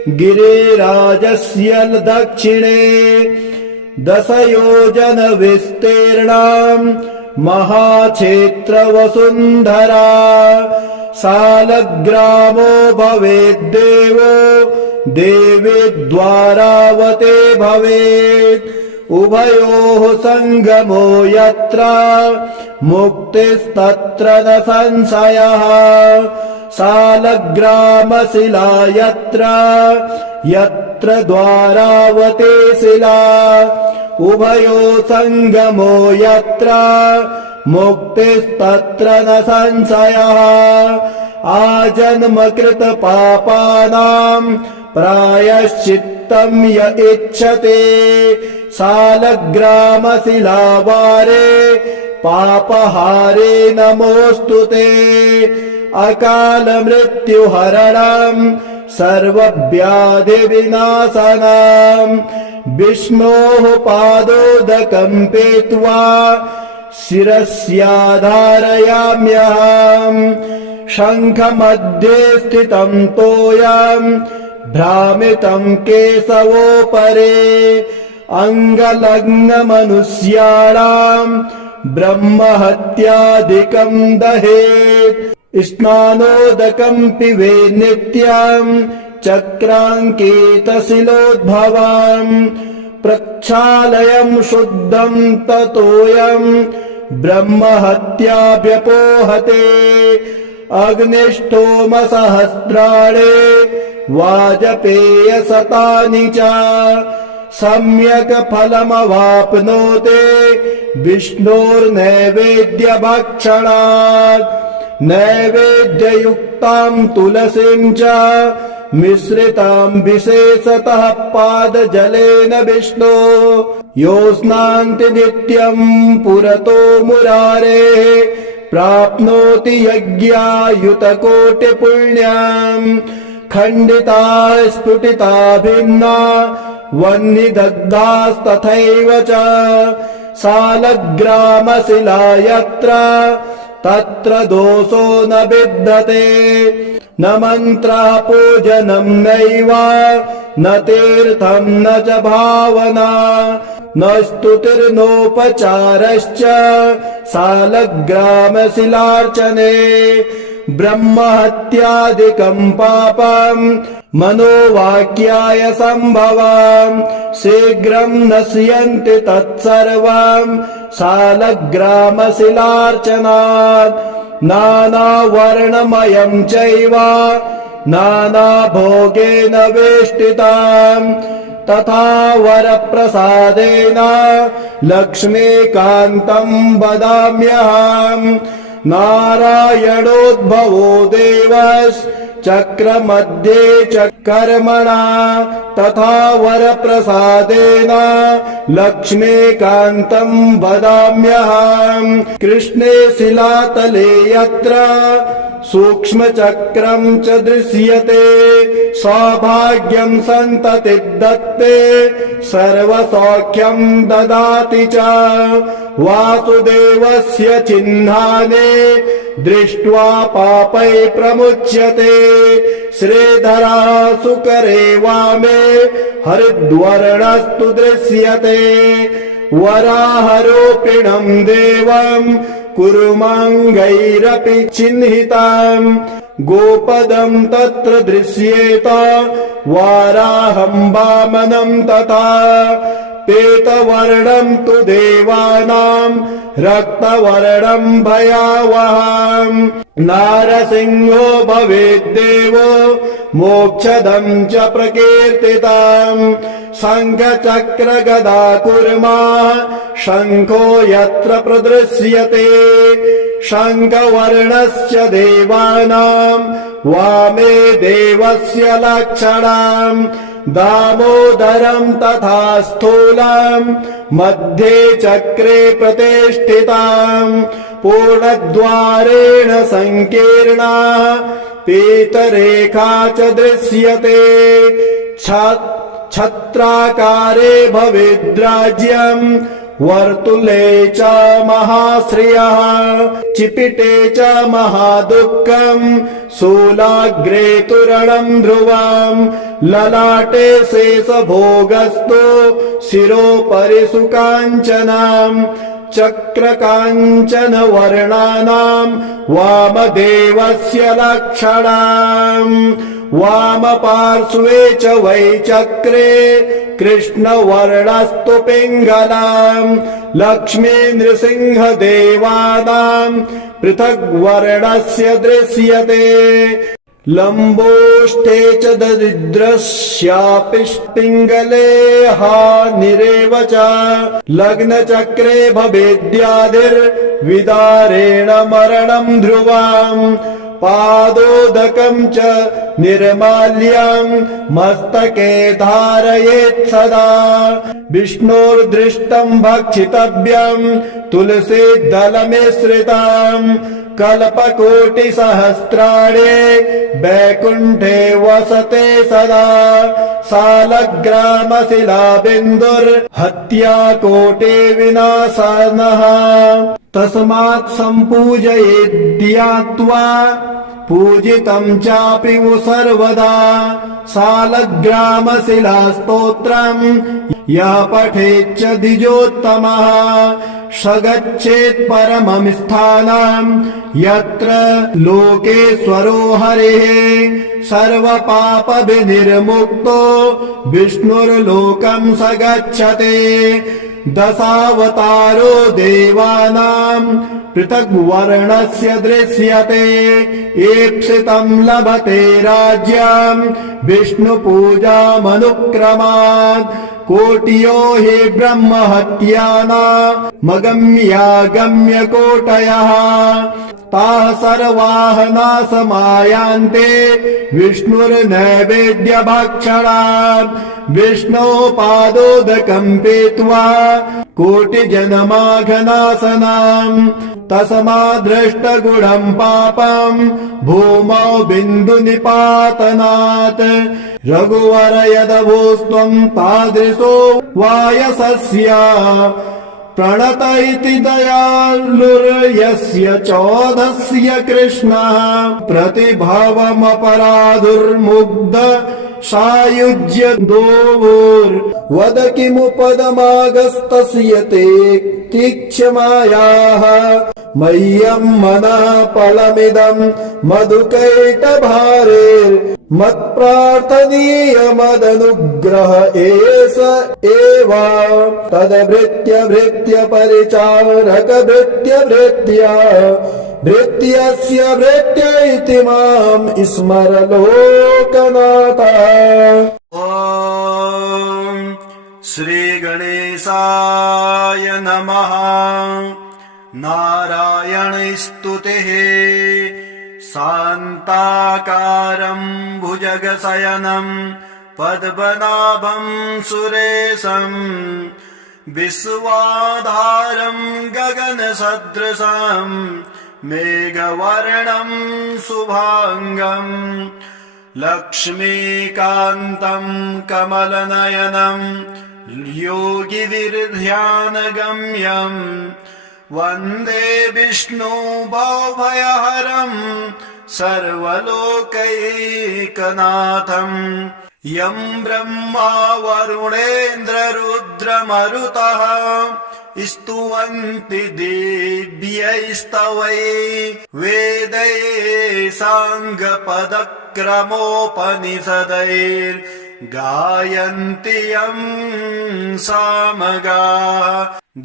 गिरिराजस्य दक्षिणे 10 योजन विस्तीर्णां महाक्षेत्रवसुन्धरा। सालग्रामो भवेद्देवो देवीद्वारावते भवेत्। उभयोः सङ्गमो यत्र मुक्तिस्तत्र न संशयः। सालग्रामशिला यत्र यत्र द्वारावते शिला। उभयोः सङ्गमो यत्र मुक्तिस्तत्र न संशयः। आजन्मकृत पापानां प्रायश्चित्तं य इच्छते सालग्रामशिलावारे पापहारे नमोऽस्तुते। अकाल मृत्युहरणं सर्वव्याधिविनाशनं विष्णोः पादोदकं पीत्वा शिरस्याधारयाम्यहम्। शङ्खमध्ये स्थितं तोयं भ्रामितं केशवोपरि। अङ्गलग्नमनुष्याणां ब्रह्महत्यादिकं दहेत्। स्नानोदकं पिबेत् नित्यं चक्राङ्कितशिलोद्भवम्। प्रक्षालयं शुद्धं ततोऽयं ब्रह्महत्या व्यपोहते। अग्निष्टोमसहस्राणि वाजपेयशतानि च सम्यक् फलमवाप्नोते विष्णोर्नैवेद्यभक्षणात्। नैवेद्ययुक्तां तुलसीं च मिश्रितां विशेषतः पादजलेन विष्णो। यो स्नान्ति नित्यं पुरतो मुरारेः प्राप्नोति यज्ञायुतकोटिपुण्यम्। खण्डिता स्फुटिता भिन्ना वह्निदग्धास्तथैव च। सालग्रामशिला यत्र तत्र दोषो न विद्यते। न मन्त्रः पूजनं नैव न तीर्थं न च भावना न स्तुतिर्नोपचारश्च सालग्रामशिलार्चने। ब्रह्महत्यादिकं पापं मनोवाक्याय सम्भवम्। शीघ्रं नश्यन्ति तत्सर्वं सालग्रामशिलार्चनात्। नानावर्णमयं चैव नानाभोगेन वेष्टितम्। तथा वरप्रसादेन लक्ष्मीकान्तं वदाम्यहम्। नारायणोद्भवो देवश्चक्रमध्ये च कर्मणा। तथा वरप्रसादेन लक्ष्मीकान्तं वदाम्यहम्। कृष्णे शिलातले यत्र सूक्ष्मचक्रं च दृश्यते सौभाग्यं सन्तति दत्ते सर्वसौख्यं ददाति च। वासुदेवस्य चिह्नानि दृष्ट्वा पापै प्रमुच्यते। श्रीधरः सुकरे वामे हरिद्वर्णस्तु दृश्यते। वराहरोपिणं देवं कुरुमाङ्गैरपि चिह्नितम्। गोपदं तत्र दृश्येत वाराहं वामनं तथा। पीतवर्णं तु देवानां रक्तवर्णं भयावहम्। नारसिंहो भवेद्देवो मोक्षदं च प्रकीर्तितम्। शङ्खचक्रगदा कुर्मः शङ्खो यत्र प्रदृश्यते। शङ्खवर्णस्य देवानां वामे देवस्य लक्षणम्। दामोदरं तथा स्थूलं मध्ये चक्रे प्रतिष्ठितम्। पूर्णद्वारेण संकीर्णा पीतरेखा च दृश्यते। छत्राकारे भवेद्राज्यम् वर्तुले च महाश्रियः चिपिटे च महादुःखम् शूलाग्रे तोरणम् ध्रुवम् ललाटे शेषभोगस्तु शिरोपरि सुकाञ्चनम् चक्रकाञ्चन वर्णानाम् वामदेवस्य लक्षणम् वामपार्श्वे च वै चक्रे कृष्णवर्णस्तु पिङ्गलाम् लक्ष्मी नृसिंहदेवानाम् पृथग्वर्णस्य दृश्यते लम्बोष्ठे च दरिद्रस्यापि पिङ्गले हानिरेव च लग्नचक्रे भवेद्यादिर्विदारेण मरणम् ध्रुवम् पादोदकम् च निर्माल्यम् मस्तके धारयेत् सदा विष्णोर्दृष्टम् भक्षितव्यम् तुलसी दलमिश्रितम् कल्पकोटिसहस्राणि वैकुण्ठे वसते सदा सालग्रामशिलाबिन्दुर्हत्या कोटि विनाशनः तस्मात् सम्पूजयेद्यात्वा पूजितं चापि वो सर्वदा सालग्रामशिलास्तोत्रम् यः पठेच्च द्विजोत्तमः स गच्छेत् परमं स्थानं यत्र लोकेश्वरो हरिः सर्वपापविनिर्मुक्तो विष्णुर्लोकं स गच्छति दशावतारो देवानां पृथग्वर्णस्य दृश्यते ईप्सितं लभते राज्यं विष्णुपूजामनुक्रमात् कोटियो हि ब्रह्महत्यानामगम्यागम्य कोटयः ताः सर्वाः नाशमायान्ते विष्णुर्नैवेद्यभक्षणात् विष्णो पादोदकम् पीत्वा कोटिजनमाघनाशनम् तस्माद्दृष्टगुणम् पापम् भूमौ बिन्दुनिपातनात् रघुवर यदभूस्त्वम् तादृशो वायसस्य प्रणत इति दयालुर्यस्य चौधस्य कृष्णः प्रतिभवमपराधुर्मुग्ध सायुज्य दोर्वद किमुपदमागस्तस्य ते तीक्ष्मायाः मह्यम् मनः फलमिदम् मत्प्रार्थनीयमदनुग्रह एष एव तद्भृत्य भृत्य परिचारक भृत्य भृत्यस्य भृत्य इति माम् स्मर लोकनाथ। ॐ श्री गणेशाय नमः। नारायण स्तुतिः शान्ताकारं भुजगशयनं पद्मनाभं सुरेशं विश्वाधारं गगनसदृशं मेघवर्णं शुभांगं लक्ष्मीकान्तं कमलनयनं योगिविर्ध्यानगम्यं वन्दे विष्णु भवभयहरं सर्वलोकैकनाथं यं ब्रह्मा वरुणेन्द्ररुद्रमरुतः स्तुवन्ति दिव्यैस्तवैः वेदैः साङ्गपदक्रमोपनिषदैर्गायन्ति यं सामगाः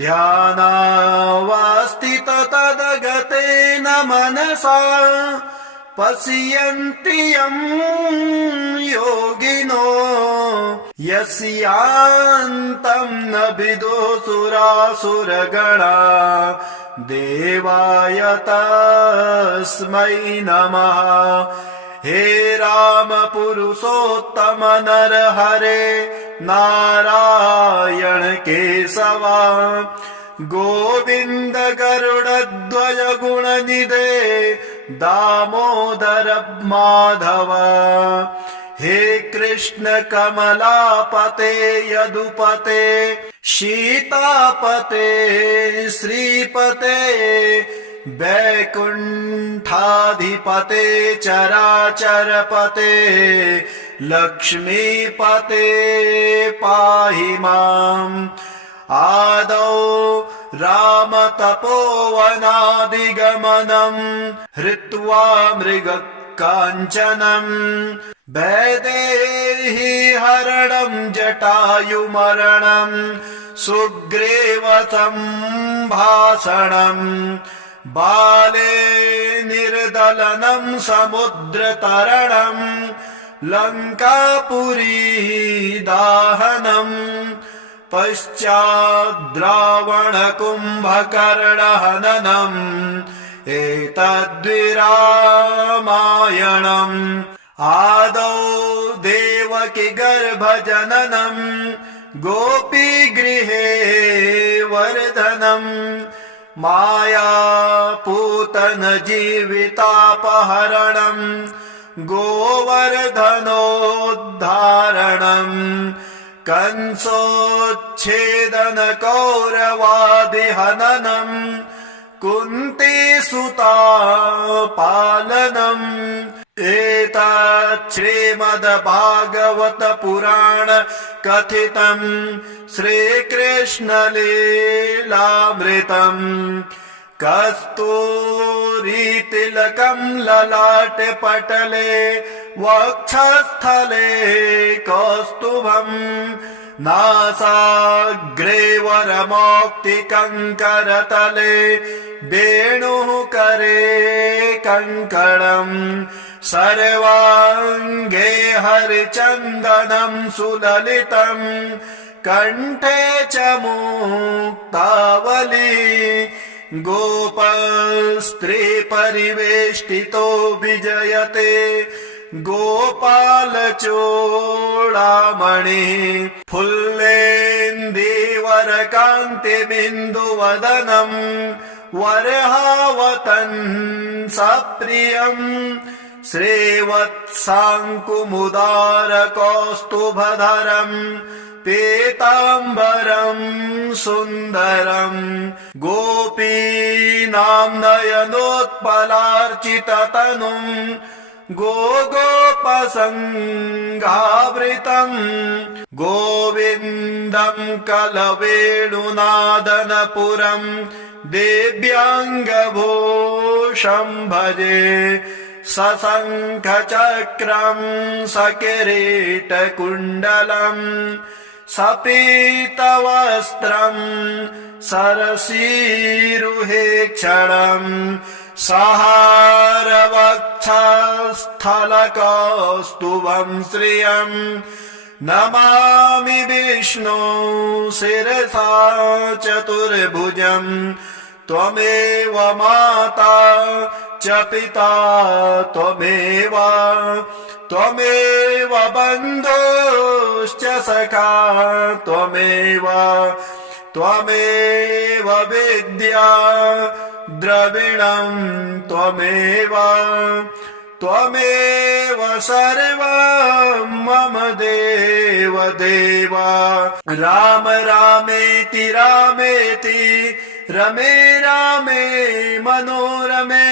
ध्यानावस्थित तदगतेन मनसा पश्यन्ति यं योगिनो यस्यान्तं न विदुषुरासुरगणा देवाय तस्मै नमः। हे राम पुरुषोत्तम नर हरे नारायण केशवा गोविंद गरुडध्वज गुणनिधे दामोदर माधव। हे कृष्ण कमलापते यदुपते शीतापते श्रीपते वैकुण्ठाधिपते चराचरपते लक्ष्मीपते पाहि माम् आदौ रामतपोवनादिगमनम् हृत्वा मृगकाञ्चनम् वैदेही हरणम् जटायुमरणम् सुग्रीवसम्भाषणम् बाले निर्दलनम् समुद्रतरणम् लङ्कापुरी दाहनम् पश्चाद्रावणकुम्भकर्णहननम् एतद्विरामायणम् आदौ देवकी गर्भजननम् गोपीगृहे वर्धनम् मायापूतन जीवितापहरणम् गोवर्धनोद्धारणम् कंसोच्छेदन कौरवादिहननम् कुन्तीसुता पालनम् एतत् श्रीमद्भागवत पुराण कथितम् श्रीकृष्णलीलामृतम् कस्तूरीतिलकम् ललाटे पटले वक्षस्थले कौस्तुभम् नासाग्रे वरमौक्तिकङ्करतले वेणुः करे कङ्कणम् सर्वाङ्गे हरिचन्दनम् सुललितम् कण्ठे च मुक्तावली गोपस्त्री परिवेष्टितो विजयते गोपालचूडामणिः फुल्लेन्दीवरकान्तिबिन्दुवदनम् वर्हावतन् सप्रियम् श्रीवत्साङ्कुमुदारकौस्तुभधरम् पीताम्बरम् सुन्दरम् गोपीनाम् नयनोत्पलार्चिततनुम् गोपसङ्गावृतम् गोविन्दम् कलवेणुनादनपुरम् दिव्याङ्गभूषम् भजे सशङ्खचक्रम् सकिरीटकुण्डलम् सपीतवस्त्रम् सरसीरुहेक्षणम् सहारवक्षस्थलकौस्तुभम् श्रियम् नमामि विष्णु शिरसा चतुर्भुजम् त्वमेव माता च पिता त्वमेव बन्धुश्च सखा त्वमेव विद्या द्रविणम् त्वमेव सर्वं मम देव राम रामेति रमे रामे मनोरमे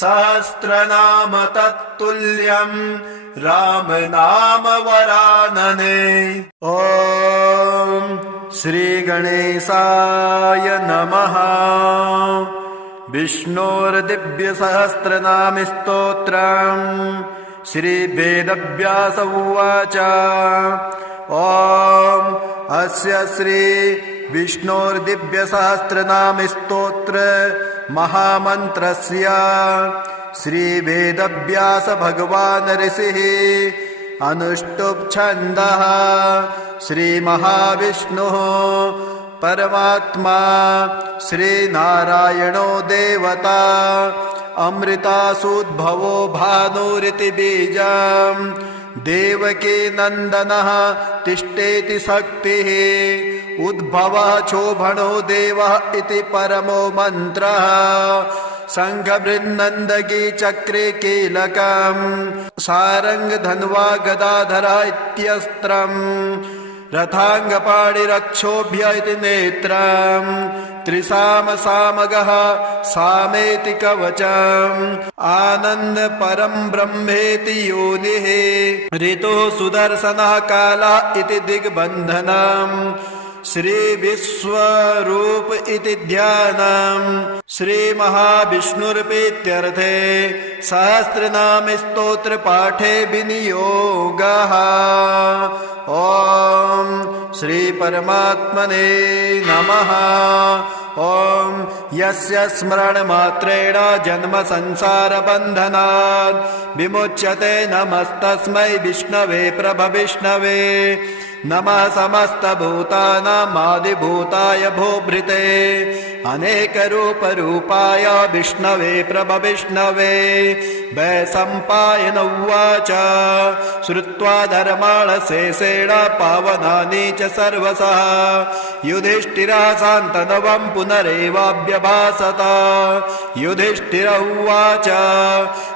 सहस्रनाम तत्तुल्यम् राम नाम वरानने। ॐ श्री गणेशाय नमः। विष्णोर्दिव्य सहस्रनाम स्तोत्रम् श्री वेदव्यास उवाच। ॐ अस्य श्री विष्णोर्दिव्य सहस्रनाम स्तोत्र महामन्त्रस्य श्री वेदव्यास भगवान् ऋषिः अनुष्टुप् छन्दः श्री महाविष्णुः परमात्मा श्री नारायणो देवता अमृतासूद्भवो भानुरिति बीजम् देवकी नन्दनः तिष्ठेति शक्तिः उद्भवः शोभनो देवः इति परमो मन्त्रः शङ्खबृन्नन्दगी चक्रे कीलकम् सारङ्ग धन्वा गदाधरा इत्यस्त्रम् रथाङ्गपाणिरक्षोभ्य इति नेत्रम् त्रिसामसामगः सामेति कवचम् आनन्द परम् ब्रह्मेति योनिः ऋतुः सुदर्शनः कालः इति दिग्बन्धनम् श्रीविश्वरूप इति ध्यानम् श्रीमहाविष्णुरित्यर्थे सहस्रनाम स्तोत्र पाठे विनियोगः। ॐ श्री परमात्मने नमः। ॐ यस्य स्मरणमात्रेण जन्म संसार बन्धनात् विमुच्यते नमस्तस्मै विष्णवे प्रभविष्णवे। नमः समस्तभूतानामादिभूताय भूभृते अनेकरूपरूपाय विष्णवे प्रभविष्णवे। वैशम्पायन उवाच श्रुत्वा धर्माण शेषेण पावनानि च सर्वशः युधिष्ठिरः शान्तनवं पुनरेवाभ्यभाषत। युधिष्ठिर उवाच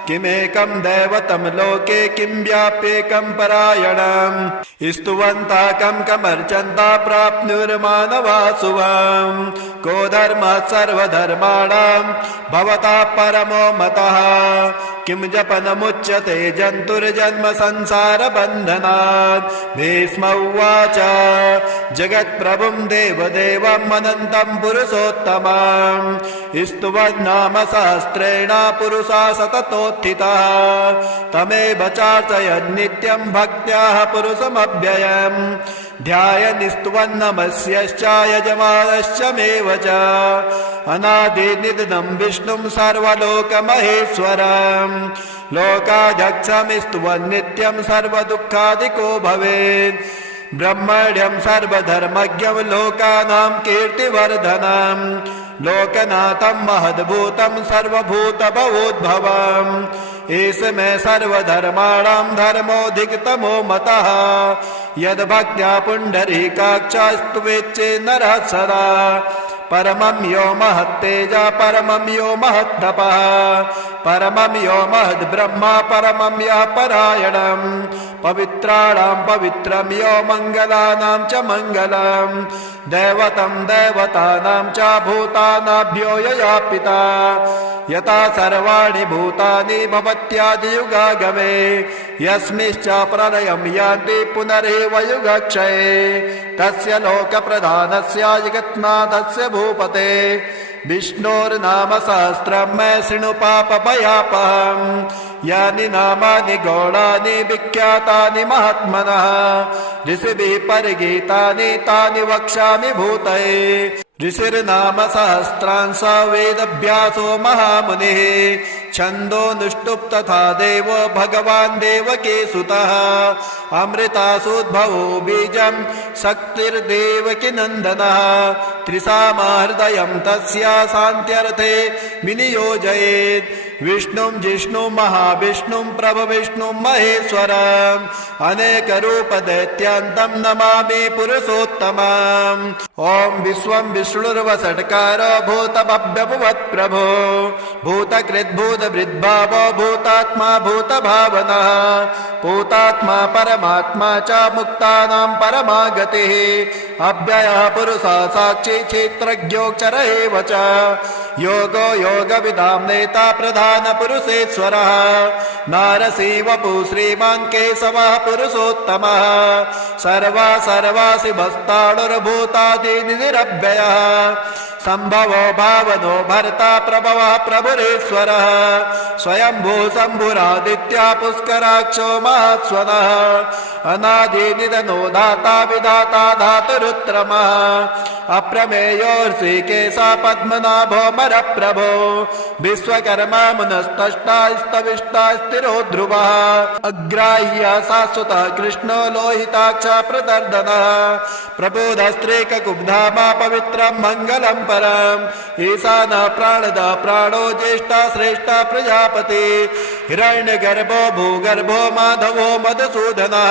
किमेकं दैवतं लोके किं व्याप्येकं परायणम् स्तुवन्तः कं कमर्चन्ता प्राप्नुर्मानवा शुभम्। को धर्मः सर्वधर्माणां भवता परमो मतः किं जपनमुच्यते जन्तुर्जन्म संसार बन्धनात्। भीष्म उवाच जगत्प्रभुं देवदेवम् अनन्तं पुरुषोत्तमम् स्तुवन्नाम सहस्रेण पुरुषा सततोत्थितः तमेव चार्चयन्नित्यं भक्त्याः पुरुषमव्ययम्। ध्यायन् स्तुवन्नमस्यश्च यजमानश्च मेव च अनादिनिधनं विष्णुं सर्वलोकमहेश्वरम्। लोकाध्यक्षं स्तुवन्नित्यं सर्वदुःखादिको भवेत्। ब्रह्मण्यं सर्वधर्मज्ञं लोकानां कीर्तिवर्धनम् लोकनाथं महद्भूतं सर्वभूतभवोद्भवम्। एष मे सर्वधर्माणां धर्मोऽधिकतमो मतः यद्भक्त्या पुण्डरीकाक्षस्तुवेच्चे नरः सदा। परमं यो महत्तेज परमं यो महत्तपः परमं यो महद्ब्रह्मा परमं यः परायणम्। पवित्राणां पवित्रं यो मङ्गलानां च मङ्गलम् दैवतं दैवतानां च भूतानाभ्यो यया पिता। यथा सर्वाणि भूतानि भवत्यादियुगागमे यस्मिश्च प्रलयं यान्ति पुनरेव युगक्षये तस्य लोकप्रधानस्य जगन्नाथस्य भूपते विष्णोर्नाम सहस्रं मे शृणु पापभयापहम्। यानि नामानि गौणानि विख्यातानि महात्मनः ऋषिभिः परिगीतानि तानि वक्ष्यामि भूतये। ऋषिर्नाम सहस्रांश वेदभ्यासो महामुनिः छन्दोनुष्टुप् तथा देवो भगवान् देवकी सुतः। अमृतासुद्भवो बीजं शक्तिर्देवकी नन्दनः त्रिसामाहृदयं तस्य शान्त्यर्थे विनियोजयेत्। विष्णुं जिष्णुं महाविष्णुं प्रभविष्णुं महेश्वरम् अनेकरूपदैत्यान्तं नमामि पुरुषोत्तमम्। ॐ विश्वं विष्णुर्वषट्कारो भूतभव्यभुवत्प्रभो भूतकृद्भूतभृद्भावो भूतात्मा भूतभावनः भूतात्मा परमात्मा च मुक्तानां परमागतिः अव्ययः पुरुषः साक्षी क्षेत्रज्ञोऽक्षर एव च योगो योगविदां नेता प्रधानपुरुषेश्वरः नारसिंहवपु श्रीमान् केशवः पुरुषोत्तमः सर्वासिभस्ताणुर्भूतादिनिरव्ययः सम्भवो भावनो भर्ता प्रभवः प्रभुरेश्वरः स्वयंभू शम्भुरादित्या पुष्कराक्षो महास्वनः अनादिनिधनो दाता विधाता धातुरुत्तमः अप्रमेयो ऋषिकेशः पद्मनाभो मरप्रभो विश्वकर्मा मुनस्तष्टा स्तविष्टा स्थिरो ध्रुवः अग्राह्य शाश्वतः कृष्णो लोहिताक्ष प्रदर्दनः प्रबोधस्त्रेककुब्धामा पवित्रं मङ्गलं परम् ईशानः प्राणदः प्राणो ज्येष्ठा श्रेष्ठा प्रजापति हिरण्यगर्भो भूगर्भो माधवो मधुसूदनः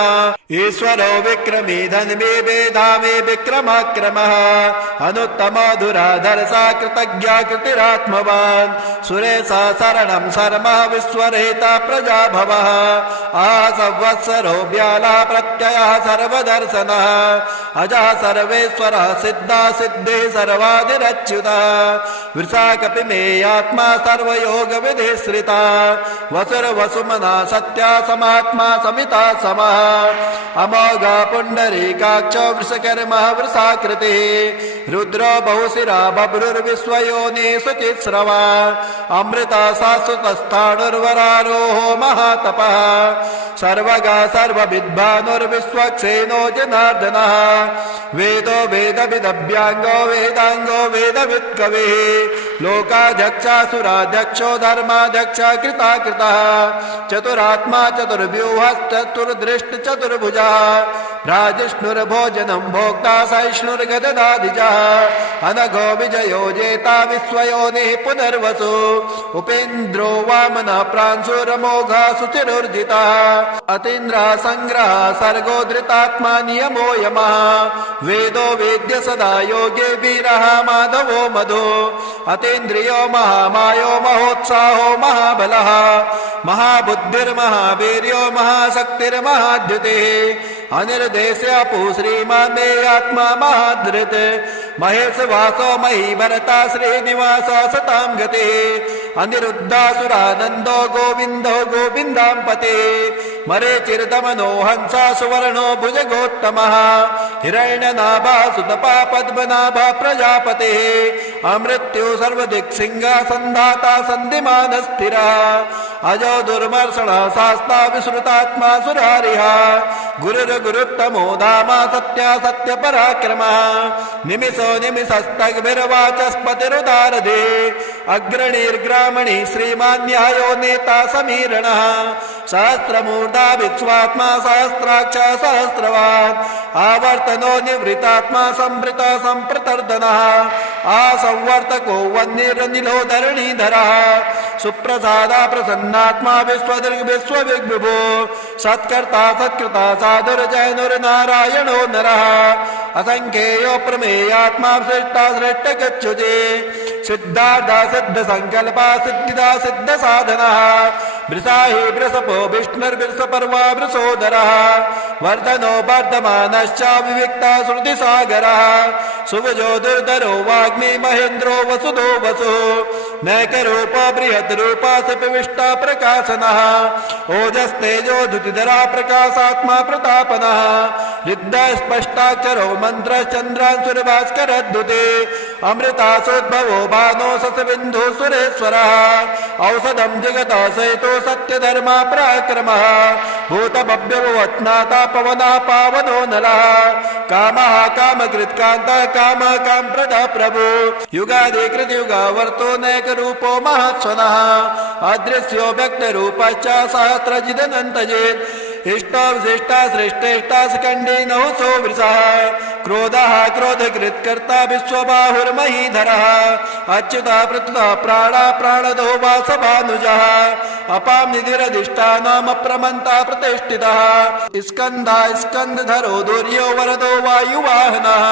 ईश्वरो विक्रमी धन्वी वेधामी विक्रमाक्रमः अनुत्तमो धुराधर्षा कृतज्ञा कृतिरात्मवान् सुरेशा शरणं शर्मा विश्वरेता प्रजा भवः आसंवत्सरो व्याला प्रत्ययः सर्वदर्शनः अजः सर्वेश्वरः सिद्धा सिद्धे सर्वादिरच्युतः वृषा कपिमेयात्मा सर्वयोगविधिश्रिता वसुर्वसुमना सत्या समात्मा समिता समः अमोघा पुण्डरीकाक्ष वृषकर्मः वृषाकृतिः रुद्रो बहुशिरा बभ्रुर्विश्वयोनि शुचिस्रवा अमृता शाश्वतस्थाणुर्वरारोहो महातपः सर्वगा सर्वविद्वानुर्विश्वक्सेनो जनार्दनः वेदो वेदविदभ्यांगो वेदांगो वेदवित्कविः लोकाध्यक्षासुराध्यक्षो धर्माध्यक्ष कृताकृतः चतुरात्मा चतुर्व्यूहश्चतुर्दृष्ट चतुर्भुजः राजिष्णुर्भोजनं भोक्ता सहिष्णुर्गददाधिजः अनघो विजयो जेता विश्वयोनिः पुनर्वसु उपेन्द्रो वामनः प्रांशुरमोघा शुचिरुर्जितः अतीन्द्रः संग्रह सर्गो धृतात्मा नियमो यमः वेदो वेद्य सदा योगे वीरः माधवो मधु अतीन्द्रियो महामायो महोत्साहो महाबलः महाबुद्धिर्महावीर्यो महाशक्तिर्महाद्युतिः अनिर्देश्यपु श्रीमान् मे आत्मा महाधृत् महेश वासो मही भरता श्रीनिवास सतां गतिः अनिरुद्धासुरानन्दो गोविन्दो गोविन्दाम्पते मरेचिर्दमनो हंसा सुवर्णो भुजगोत्तमः हिरण्यनाभा सुतपा पद्मनाभा प्रजापतिः अमृत्यु सर्वदिक्सिंहासन्धाता सन्धिमानस्थिरः अजो दुर्मर्षणः शास्ता विश्रुतात्मा सुरारिः गुरुर्गुरुत्तमो धामा सत्या सत्यपराक्रमः निमिषो निमिषस्तग्भिर्वाचस्पतिरुदारधे अग्रणीर्ग्रामणी श्रीमान् न्यायो नेता समीरणः सहस्रमूर्धा विश्वात्मा सहस्राक्ष सहस्रवान् आवर्तनो निवृतात्मा संवृत संप्रतर्दनः आसंवर्तको वह्निरनिलो धरणीधरः सुप्रसादा प्रसन्नात्मा विश्वदृग् विश्वविग्विभो सत्कर्ता सत्कृता साधुर्जैनुर्नारायणो नरः असंख्येयो प्रमेयात्मा श्रेष्ठा श्रेष्ठ गच्छुते सिद्धार्था सिद्ध संकल्पा सिद्धिदा सिद्ध साधनः वृषाहि वृषपो विष्णुर्वृषपर्वा वृषोदरः वर्धनो वर्धमानश्च विविक्ता श्रुतिसागरः सुभजो दुर्धरो वाग्मी महेन्द्रो वसुधो वसुः नैकरूपो बृहद्रूपा सपिविष्टा प्रकाशनः ओजस्तेजो धुतिधरा प्रकाशात्मा प्रतापनः रिद्धा स्पष्टाक्षरो मन्त्रश्चन्द्रांशुर्भास्करद्युते अमृतासोद्भवो भानो ससबिन्धु सुरेश्वरः औषधं जगतः सहितो सत्यधर्मा पराक्रमः भूतभव्यवत्नाता पवनः पावनो नरः कामः कामकृत्कान्तः कामः कामप्रदः प्रभु युगादिकृतयुगावर्तो नैकरूपो महत्स्वनः अदृश्यो व्यक्तरूपश्च सहस्रजिदनन्तजित् इष्टा विशिष्टा श्रेष्ठेष्टा स्कंडे नहुसो वृषः क्रोधः क्रोधकृत्कर्ता विश्वबाहुर्महीधरः अच्युता पृथ्वा प्राणा प्राणदो वासभानुजः अपां निधिरधिष्ठानमप्रमन्ता प्रतिष्ठितः स्कन्धा स्कन्धधरो दुर्यो वरदो वायुवाहनः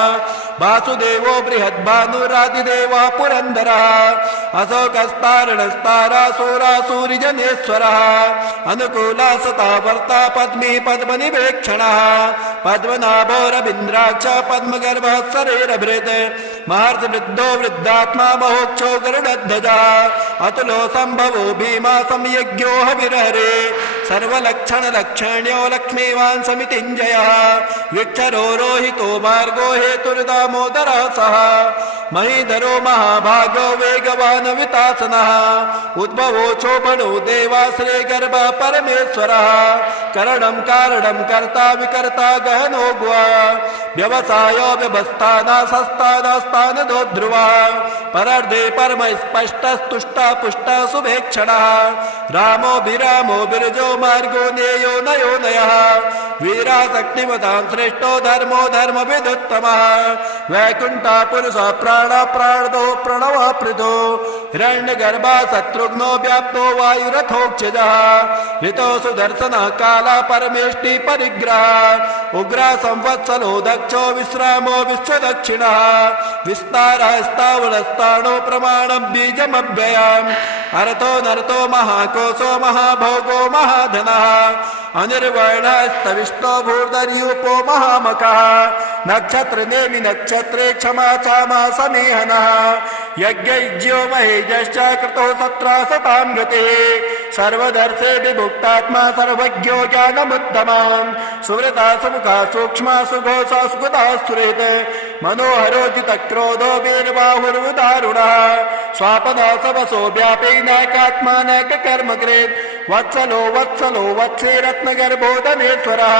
वासुदेवो बृहद्भानुरादिदेवः पुरन्दरः अशोकस्तारणस्तारासुरासुरिजनेश्वरः अनुकूला सता वर्ता पद्मी पद्मनिवेक्षणः पद्मनाभोरविन्द्राक्ष पद्मगर्भः शरीरभृत् महर्षवृद्धो वृद्धात्मा महोक्षो गरुडध्वजः अतुलो सम्भवो भीमा संयज्ञो हविर्हरे सर्वलक्षणलक्षण्यो लक्ष्मीवान् समितिञ्जयः विक्षरो रोहितो मार्गो हेतुर्दामोदरः सः महीधरो महाभागो वेगवान् वितासनः उद्भवो चोभनो देवाश्रे गर्भ परमेश्वरः करणं कारणं कर्ता विकर्ता गहनो गुहा व्यवसायो व्यवस्थाना सस्तानस्तानदो ध्रुवा परर्धे परम स्पष्टस्तुष्टा पुष्टा शुभेक्षणः रामो विरामो बिरजो मार्गो नेयो नयो नयः वीरा शक्तिमतां श्रेष्ठो धर्मो धर्मविदुत्तमः वैकुण्ठा पुरुषः प्राण प्राणदो प्रणवः पृथो हिरण्यगर्भा शत्रुघ्नो व्याप्तो वायुरथोक्षजः ऋतो सुदर्शनः काला परमेष्टि परिग्रह उग्र संवत्सलो दक्षो विश्रामो विश्वदक्षिणः विस्तारः स्थावरस्ताणो प्रमाणं बीजमव्ययम् अर्थो नरतो महाकोशो महाभोगो महाधनः अनिर्वर्णस्तविष्टो भूर्धर्यूपो महामकः नक्षत्र नेमि नक्षत्रे क्षमा चामा समीहनः यज्ञज्यो महेजश्च कृतो सत्रा सतां गतिः सर्वदर्शे विभुक्तात्मा सर्वज्ञो ज्ञानमुत्तमाम् सुवृता सुमुखा सूक्ष्मा सुघोषा सुगता सुहृत् मनोहरो जितक्रोधो वीरबाहुर्दारुणः स्वापदा सवसो व्यापी नैकात्मा नैककर्मकृत् वत्सलो वत्सलो वत्से रत्नगर्भो धनेश्वरः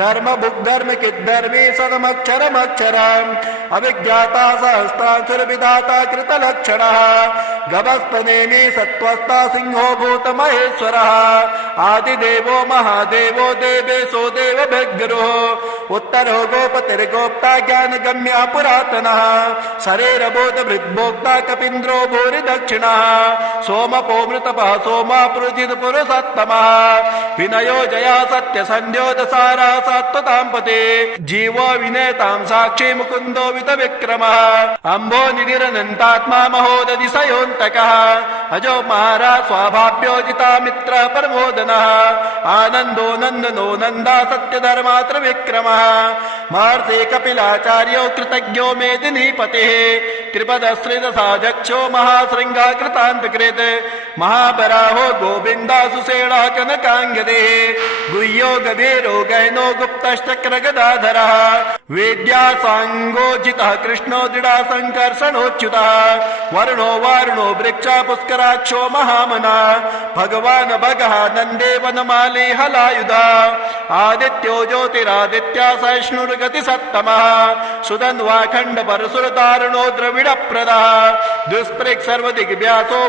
धर्मभुग्धर्मकिद्धर्मी सदमक्षरमक्षरम् अभिज्ञाता सहस्रासुरविधाता कृतलक्षणः गभस्तनेमि सत्त्वस्था सिंहो भूतमहेश्वरः आदिदेवो महादेवो देवेशो देवभिर्गुरुः उत्तरो गोपतिर्गोप्ता ज्ञानगम्या पुरातनः शरीरबोधभृद्भोक्ता कपीन्द्रो भूरिदक्षिणः सोमपो मृतपः सोमा पुरुषितपुरुषोत्तमः विनयो जया सत्यसन्ध्यो दसारा सात्वतां पते जीवो विनेतां साक्षी मुकुन्दो वितविक्रमः अम्भो निधिरनन्तात्मा महोदधिशयोऽन्तकः अजो महाराज स्वाभाव्योजिता मित्रः परमोदनः आनन्दो नन्दनो नन्दा सत्यधर्मात्र विक्रमः महर्षि कपिलाचार्यो कृतज्ञो मेदिनीपतिः त्रिपदश्रीदशाध्यक्षो महाशृङ्गा कृतान्तकृत् महाबराहो गोविन्दा सुषेणा कनकाङ्गदेः गुह्यो गभीरो गहनो गुप्तश्चक्रगदाधरः वेद्यासाङ्गोजितः कृष्णो दृढासङ्कर्षणोच्युतः वर्णो वारुणो वृक्षा पुष्कराक्षो महामना भगवान् भगः नन्दे वनमाली हलायुधा आदित्यो ज्योतिरादित्या सहिष्णुर्गतिसत्तमः सुदन्वाखण्ड परशुरदारुणो द्रविडप्रदः दुष्पृक् सर्वदिग्व्यासो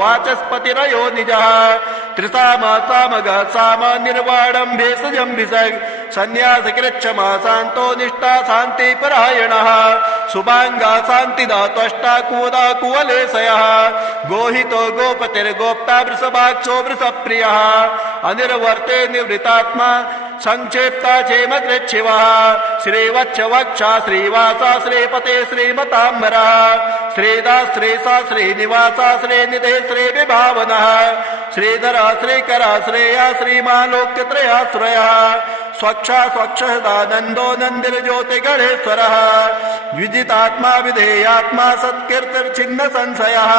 वाचस्पतिरयो निजः त्रिसामा सामगः साम निर्वाणं भेषजं भिषग् सन्न्यासकृच्छमा शान्तो निष्ठा शान्तिपरायणः शुभाङ्गा शान्तिदा त्वष्टा कुवदा कुवलेशयः गोहितो गोपतिर्गोप्ता वृषभाक्षो वृषप्रियः अनिर्वर्ते निवृतात्मा संक्षेप्ता क्षेमकृच्छिवः श्रीवत्स वक्षा श्रीवासा श्रीपते श्रीमताम्बरः श्रीदा श्रीसा श्रीनिवासा श्रीनिधे श्रीविभावनः श्रीधरा श्रीकरा श्रेया श्रीमालोक्यत्रयाश्रयः स्वक्षा स्वक्षदानन्दो नन्दिर्ज्योतिगणेश्वरः विजितात्मा विधेयात्मा सत्कीर्तिर्छिन्न संशयः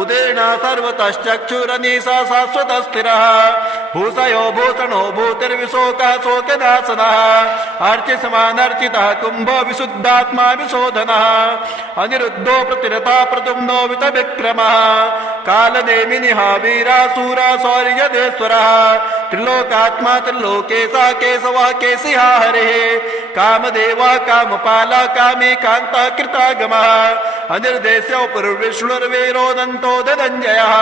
उदेन सर्वतश्चक्षुरनीशा शाश्वतस्थिरः भूषयो भूषणो भूतिर्विशोका शोकनाशनः अर्चिसमानर्चितः कुम्भो विशुद्धात्मा विशोधनः अनिरुद्धो प्रतिरता प्रद्युम्नो वितविक्रमः कालनेमिनिः वीरासूरा शौर्यदेश्वरः त्रिलोकात्मा त्रिलोकेशा केशवः केशिहा हरिः कामदेवा कामपाला कामी कान्ता कृतागमः अनिर्देश्यो पुरुर्विष्णुर्वीरोदन्तो धनञ्जयः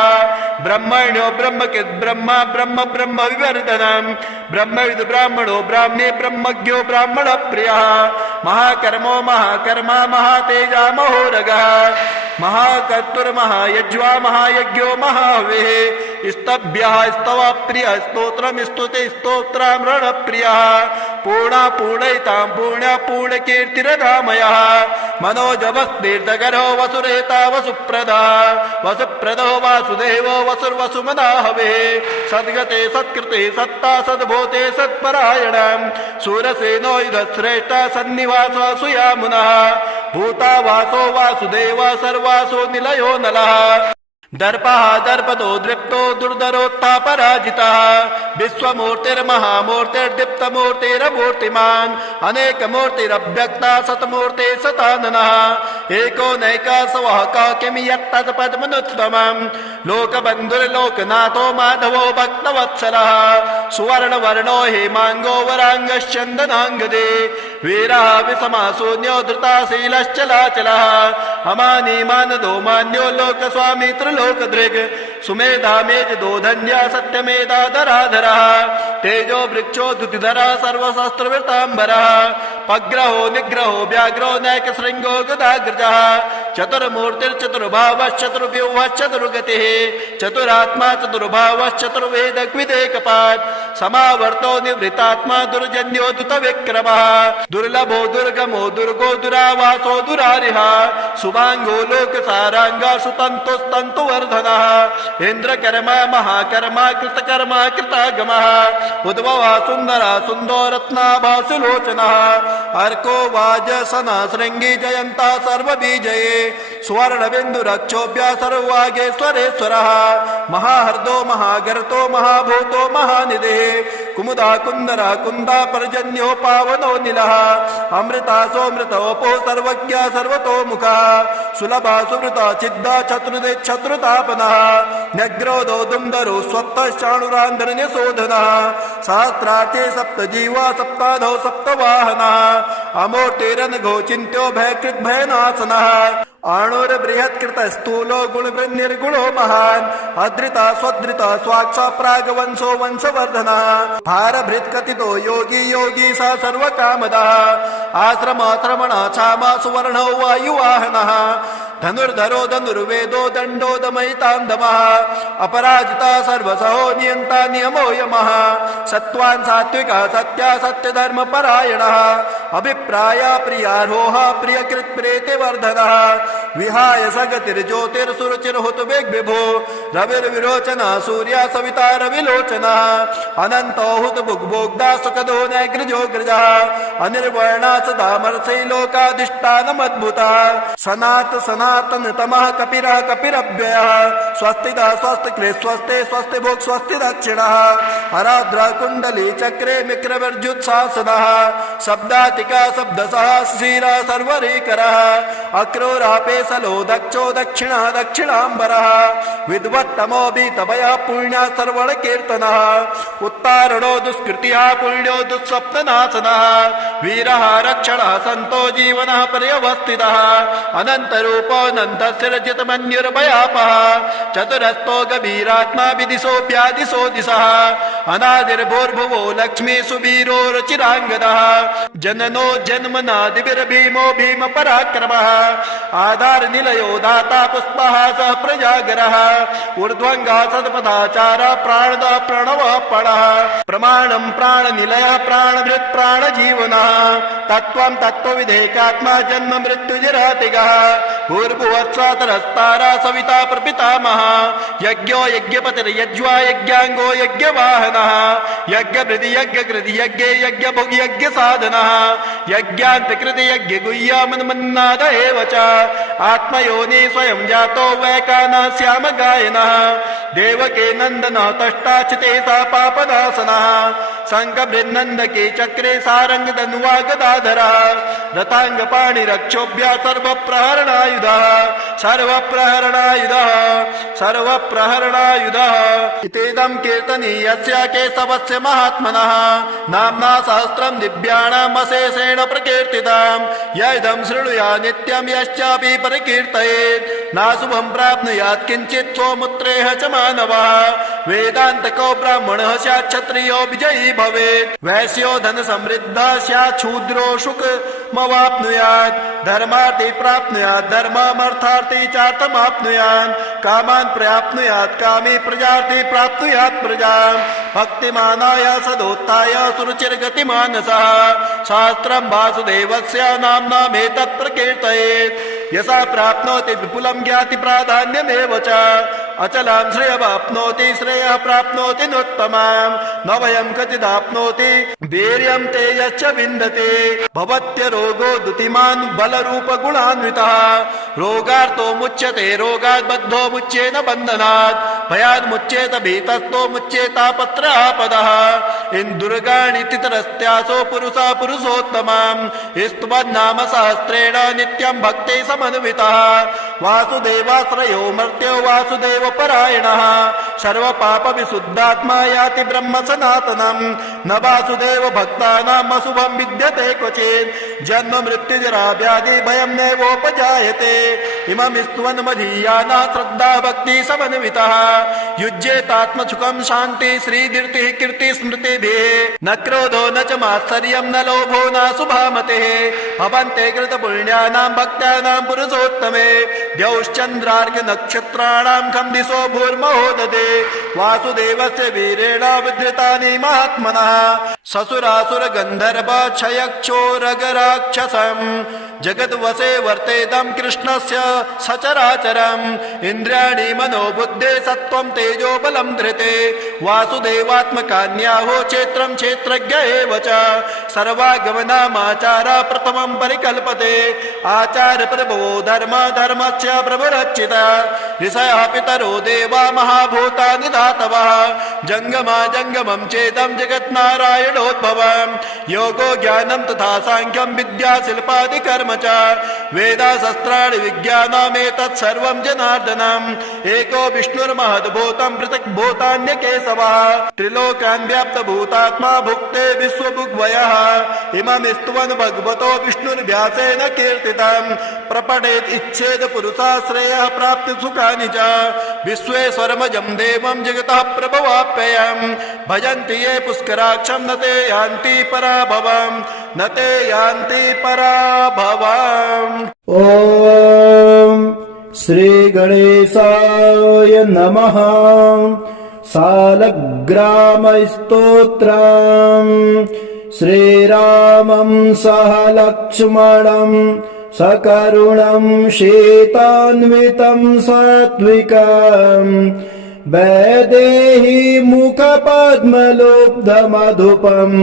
ब्रह्मण्यो ब्रह्मकिद् ब्रह्मा ब्रह्म ब्रह्म विवर्धनम् ब्रह्मविद् ब्राह्मणो ब्राह्मी ब्रह्मज्ञो ब्राह्मण प्रियः महाकर्मो महाकर्मा महातेजा महोरगः महाकर्तुर्महायज्वा महायज्ञो महाहविः स्तभ्यः स्तवा प्रियः स्तोत्रम् स्तुते स्तोत्रामृण प्रियः पूर्णा पूर्णयितां पुण्य पूर्णकीर्तिरधामयः मनोजवस्तीर्थकरो वसुरेता वसुप्रदा वसुप्रदो वासुदेवो वसुर्वसुमना हविः सद्गते सत्कृते सत्ता सद्भूते सत्परायणम् सूरसेनो युधश्रेष्ठ सन्निवास सुयामुनः भूतावासो वासुदेव सर्वासो निलयो नलः दर्पः दर्पदो दृप्तो दुर्धरोत्थापराजितः विश्वमूर्तिर्महामूर्तिर्दीप्तमूर्तिरमूर्तिमान् अनेकमूर्तिरव्यक्ता शतमूर्ते शताननः एको नैकासवः किं यत्तत्पद्मनुत्तमम् लोकबन्धुर्लोकनाथो माधवो भक्तवत्सलः सुवर्णवर्णो हेमाङ्गो वराङ्गश्चन्दनाङ्गदे वीरः विषमाशून्यो धृताशीलश्चलाचलः अमानीमानदो मान्यो लोकस्वामी त्रिलोकदृक् सुमेधामेजदो धन्या सत्यमेधाधराधरः तेजो वृक्षो द्युतिधरः सर्वशास्त्रवृताम्बरः पग्रहो निग्रहो व्याघ्रो नैकशृङ्गो गदाग्रजः चतुर्भावश्चतुर्व्यूहश्चतुर्गतिः चतुरात्मा चतुर्भावश्चतुर्वेदग्विदेकपात् समावर्तो निवृत्तात्मा दुर्जन्यो दुतविक्रमः दुर्लभो दुर्गमो दुर्गो दुरावासो दुरारिः शुभांगो लोकसारांगा सुतन्तुस्तन्तुवर्धनः इन्द्रकर्मा महाकर्मा कृतकर्मा कृतागमः उद्भवा सुन्दरा सुन्दरत्नाभा सुलोचनः अर्को वाजसना शृङ्गी जयन्ता सर्वबीजये स्वर्णबिन्दुरक्षोभ्य सर्ववागेश्वरेश्वरः महाहर्दो महागर्तो महाभूतो महानिधिः कुमुदा कुन्दरा कुन्दा पर्जन्यो पावनो निलः अमृतासोऽमृतोपो सर्वज्ञ सर्वतोमुखः सुलभा सुमृता चिद्दा चतुर्दे शत्रुतापनः न्यग्रोधो दुन्दरो स्वत्तश्चाणुरान्धन्यशोधनः सहस्रार्थे सप्तजीवा सप्ताधौ सप्तवाहनः अमोटेरनघो चिन्त्यो भयकृद्भयनाशनः आणुर्बृहत्कृत स्थूलो गुणवृन्निर्गुणो महान् अधृता स्वधृता स्वाक्षा प्रागवंशो वंशवर्धनः भारभृत्कथितो योगी योगी स सर्वकामदः आश्रमाश्रमणः क्षामा सुवर्णो वायुवाहनः धनुर्धरो धनुर्वेदो दण्डो दमयितान्दमः अपराजिता सर्वसहो नियन्ता नियमो यमः सत्त्वान् सात्विकः सत्या सत्यधर्मपरायणः अभिप्राय प्रियारोह प्रियकृत्प्रीतिवर्धनः विहाय सगतिर्ज्योतिर्सुरुचिर्हुतवेग्विभो रविर्विरोचनः सूर्य सविता रविलोचनः अनन्तो हुतभुग्भोग्धा सुखदो नैग्रजोग्रजः अनिर्वर्णा सदामर्षै लोकाधिष्ठानमद्भुतः सनातन तमः कपिरः कपिरव्ययः स्वस्तिदा स्वस्तिकृ स्वस्ते स्वस्ति भोक् स्वस्ति दक्षिणः हराद्रा कुण्डली चक्रे मिक्रवर्जुत्सासनः शब्दातिका शब्दसः शिशिरा सर्वरीकरः अक्रूरापेसलो दक्षो दक्षिणः दक्षिणाम्बरः विद्वत्तमो भीतभयः पुण्यः सर्वणकीर्तनः उत्तारणो दुष्कृतिः पुण्यो दुःस्वप्ननाशनः वीरः रक्षणः सन्तो जीवनः पर्यवस्थितः अनन्तरूपोऽनन्तस्यरचितमन्युर्भयापः चतुरस्तो गभीरात्मा विदिशोऽप्यादिशो दिशः अनादिर्भूर्भुवो लक्ष्मी सुवीरो रुचिराङ्गदः जननो जन्मनादिभिर्भीमो भीम पराक्रमः आधारनिलयो दाता पुष्पः सः प्रजागरः ऊर्ध्वङ्गः सदपदाचारः प्राणदः प्रणवः पणः प्रमाणं प्राणनिलयः प्राणभृत् प्राणजीवनः तत्त्वं तत्त्वविधेकात्मा जन्म मृत्युजरातिगः भूर्भुवत्सातरस्तारा सविता प्रपितामहः यज्ञो यज्ञपतिर्यज्वा यज्ञाङ्गो यज्ञवाहनः यज्ञभृति यज्ञकृति यज्ञे यज्ञभुग् यज्ञसाधनः यज्ञान्तकृति यज्ञगुह्यमन्मन्नाद एव च आत्मयोनि स्वयं जातो वैकानः श्यामगायनः देवके नन्दनः तष्टाचिते सा पापनाशनः शङ्खबृन्नन्दके चक्रे सारङ्गधन्वा गदाधरः रथाङ्गपाणिरक्षोभ्यः सर्वप्रहरणायुधः सर्वप्रहरणायुधः सर्वप्रहरणायुधः इत्येदं कीर्तनीयस्य केशवस्य महात्मनः नाम्ना सहस्रं दिव्याणाम् अशेषेण प्रकीर्तितं य इदं शृणुया नित्यं यश्चापि परिकीर्तयेत् नाशुभं प्राप्नुयात् किञ्चित् सोमुत्रेह च मानवः वेदान्तको ब्राह्मणः स्यात् क्षत्रियो विजयी भवेत् वैश्यो धनसमृद्धः स्यात् शूद्रो सुखमवाप्नुयात् धर्मार्थी प्राप्नुयात् धर्ममर्थार्थी चार्थमाप्नुयात् कामान् प्राप्नुयात् कामी प्रजार्थी प्राप्नुयात् प्रजाम् भक्तिमानाय सदोत्थाय सुरुचिर्गतिमानसः शास्त्रं वासुदेवस्य नाम्नामेतत् प्रकीर्तयेत् यसा प्राप्नोति विपुलं ज्ञाति प्राधान्यमेव च अचलां श्रेयवाप्नोति श्रेयः प्राप्नोति नोत्तमां न वयं क्वचिदाप्नोति वीर्यं तेजश्च विन्दते भवत्य रोगो दुतिमान् बलरूपगुणान्वितः रोगार्तो मुच्यते रोगात् बद्धो मुच्येन बन्धनात् भयात् मुच्येत भीतस्थो मुच्येतापत्र आपदः इन्दुर्गाणि तितरस्त्यासो पुरुषः पुरुषोत्तमां स्तुवन्नाम सहस्रेण नित्यं भक्ते समन्वितः वासुदेवाश्रयो मर्त्यो वासुदेव परायणः सर्वपापविशुद्धात्मा याति ब्रह्म सनातनं न वासुदेव भक्तानाम् अशुभं विद्यते क्वचित् जन्म मृत्युजरा व्याधि भयं नैवोपजायते इमं स्तुवन् मदीयाना श्रद्धा भक्ति समन्वितः युज्येतात्मसुखं शान्ति श्रीदीर्तिः कीर्ति स्मृतिभिः न क्रोधो न च मात्सर्यं न लोभो न शुभामतिः भवन्ते कृतपुण्यानां भक्तानां पुरुषोत्तमे द्यौश्चन्द्रार्घ्य नक्षत्राणां खं दिशो भूर्महो ददे वासुदेवस्य वीरेण विधृतानि महात्मनः ससुरासुर गन्धर्व क्षयक्षोरगराक्षसं जगद्वसे वर्तेदं कृष्णस्य सचराचरम् इन्द्रियाणि मनोबुद्धे सत्त्वं तेजो बलं धृते वासुदेवात्मकान्याहो क्षेत्रं क्षेत्रज्ञ एव च सर्वागमनामाचार प्रथमं परिकल्पते आचार प्रभवो धर्म धर्मस्य प्रभुरच्युता ऋषयः पितरो देवा महाभूतानि धातवः जङ्गमा जङ्गमं चेदं जगन्नारायणोद्भवम् योगो ज्ञानं तथा साङ्ख्यं विद्या शिल्पादि कर्म च वेदाशस्त्राणि विज्ञानमेतत् सर्वं जनार्दनम् एको विष्णुर्महद्भूतं पृथक् भूतान्यकेशवः त्रिलोकान् व्याप्तभूतात्मा भुक्ते विश्वभुग्वयः इमं स्तुवन् भगवतो विष्णुर्व्यासेन कीर्तितं प्रपठेत् इच्छेद पुरुषाश्रयः प्राप्ति सुखानि च विश्वेश्वरमजं देवं जगतः प्रभवाप्ययम् भजन्ति ये पुष्कराक्षं न ते यान्ति पराभवम् न ते यान्ति पराभवम्। ॐ श्री गणेशाय नमः। सालग्रामस्तोत्रम् श्रीरामं सह लक्ष्मणं सकरुणं शीतान्वितं सात्विकम् वैदेही मुखपद्मलुब्धमधुपम्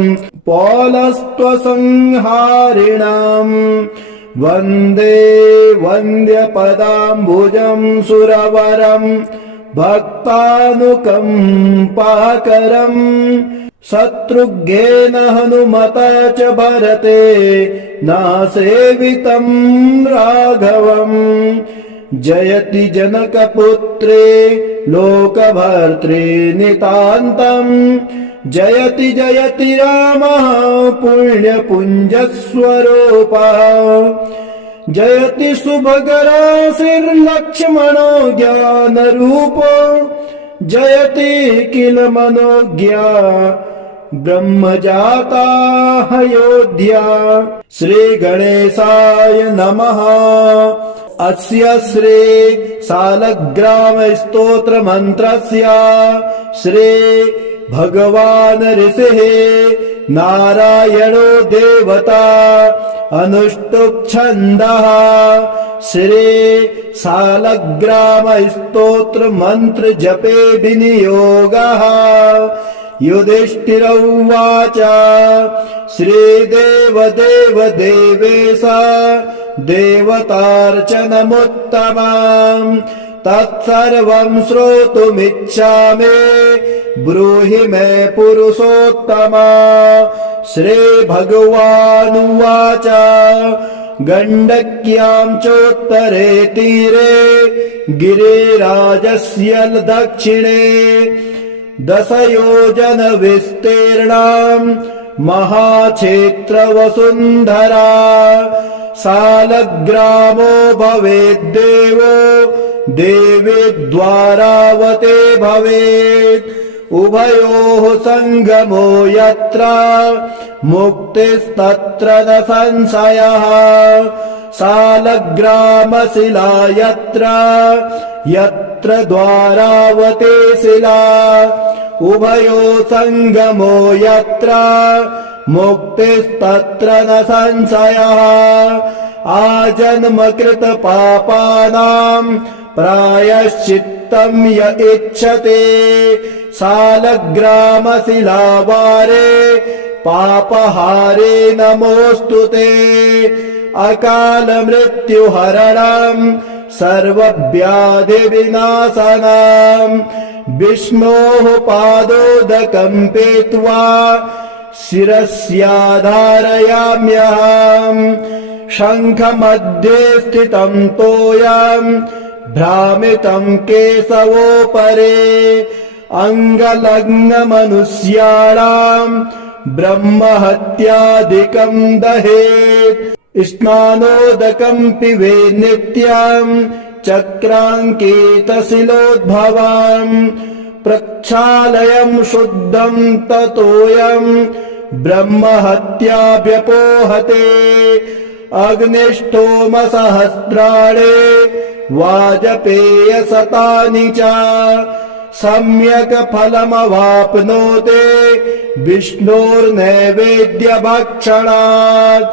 पौलस्त्वसंहारिणम् वन्दे वन्द्यपदाम्बुजं सुरवरं भक्तानुकम्पाकरम् शत्रुघ्नेन हनुमता च भरते नासेवितं राघवम् जयति जनकपुत्रे लोकभर्त्रे नितान्तम् जयति जयति रामः पुण्यपुञ्जस्वरूपः जयति सुभगराशिर्लक्ष्मणो ज्ञानरूपो जयति किल मनोज्ञा ब्रह्मजाता अयोध्या। श्री गणेशाय नमः। अस्य श्री सालग्राम स्तोत्र मंत्रस्य श्री भगवान ऋषिः नारायणो देवता अनुष्टुप् छन्दः श्री सालग्राम स्तोत्र मंत्र जपे विनियोगः। युधिष्ठिर उवाच श्रीदेव देव देवेश देवतार्चनमुत्तमम् तत्सर्वं श्रोतुमिच्छामि ब्रूहि मे पुरुषोत्तमा। श्री भगवानुवाच गण्डक्यां चोत्तरे तीरे गिरिराजस्य दक्षिणे 10 योजन विस्तीर्णां महाक्षेत्रवसुन्धरा सालग्रामो भवेद्देवो देवीद्वारावते भवेत् उभयोः सङ्गमो यत्र मुक्तिस्तत्र न संशयः सालग्रामशिला यत्र यत्र द्वारावते शिला उभयोः सङ्गमो यत्र मुक्तिस्तत्र न संशयः आजन्मकृत पापानां प्रायश्चित्तं य इच्छते सालग्रामशिलावारे पापहारे नमोऽस्तुते अकाल मृत्युहरणं सर्वव्याधिविनाशनं विष्णोः पादोदकं पीत्वा शिरस्याधारयाम्यहम् शङ्खमध्ये स्थितं तोयं भ्रामितं केशवोपरि अङ्गलग्नमनुष्याणां ब्रह्महत्यादिकं दहेत् स्नानोदकं पिबेत् नित्यं चक्राङ्कितशिलोद्भवम् प्रक्षालयं शुद्धं ततोऽयं ब्रह्महत्याव्यपोहते अग्निष्टोमसहस्राणि वाजपेयशतानि च सम्यक् फलमवाप्नोते विष्णोर्नैवेद्यभक्षणात्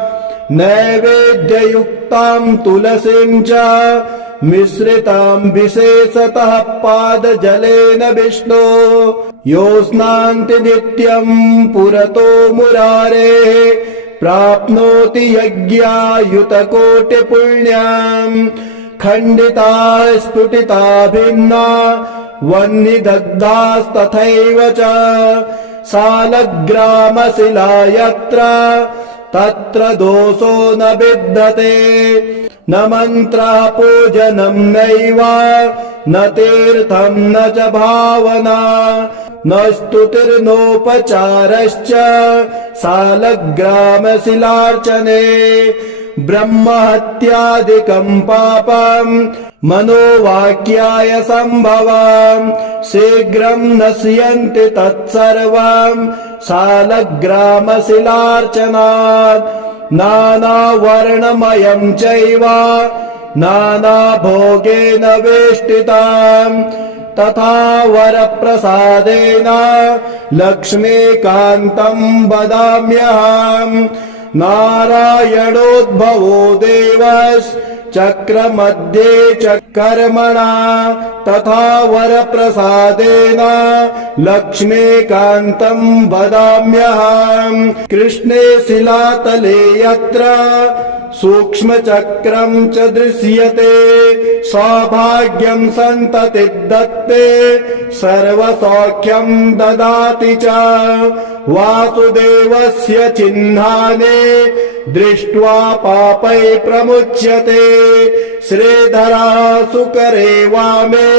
नैवेद्ययुक्तां तुलसीं च मिश्रितां विशेषतः पादजलेन विष्णो यो स्नान्ति नित्यं पुरतो मुरारेः प्राप्नोति यज्ञायुतकोटिपुण्याम् खण्डिता स्फुटिता भिन्ना वह्निदग्धास्तथैव च सालग्रामशिला यत्र तत्र दोषो न विद्यते न मन्त्रः पूजनं नैव न तीर्थं न च भावना न स्तुतिर्नोपचारश्च सालग्रामशिलार्चने ब्रह्महत्यादिकं पापं मनोवाक्याय सम्भवं शीघ्रं नश्यन्ति तत्सर्वं सालग्रामशिलार्चनात् नानावर्णमयं चैव नानाभोगेन वेष्टिताम् तथा वरप्रसादेन लक्ष्मीकान्तं वदाम्यहम् नारायणोद्भवो देवश्चक्रमध्ये च कर्मणा तथा वरप्रसादेन लक्ष्मीकान्तं वदाम्यहम् कृष्णे शिलातले यत्र सूक्ष्मचक्रं च दृश्यते सौभाग्यं सन्तति दत्ते सर्वसौख्यं ददाति च वासुदेवस्य चिह्नानि दृष्ट्वा पापै प्रमुच्यते श्रीधरः सुकरे वामे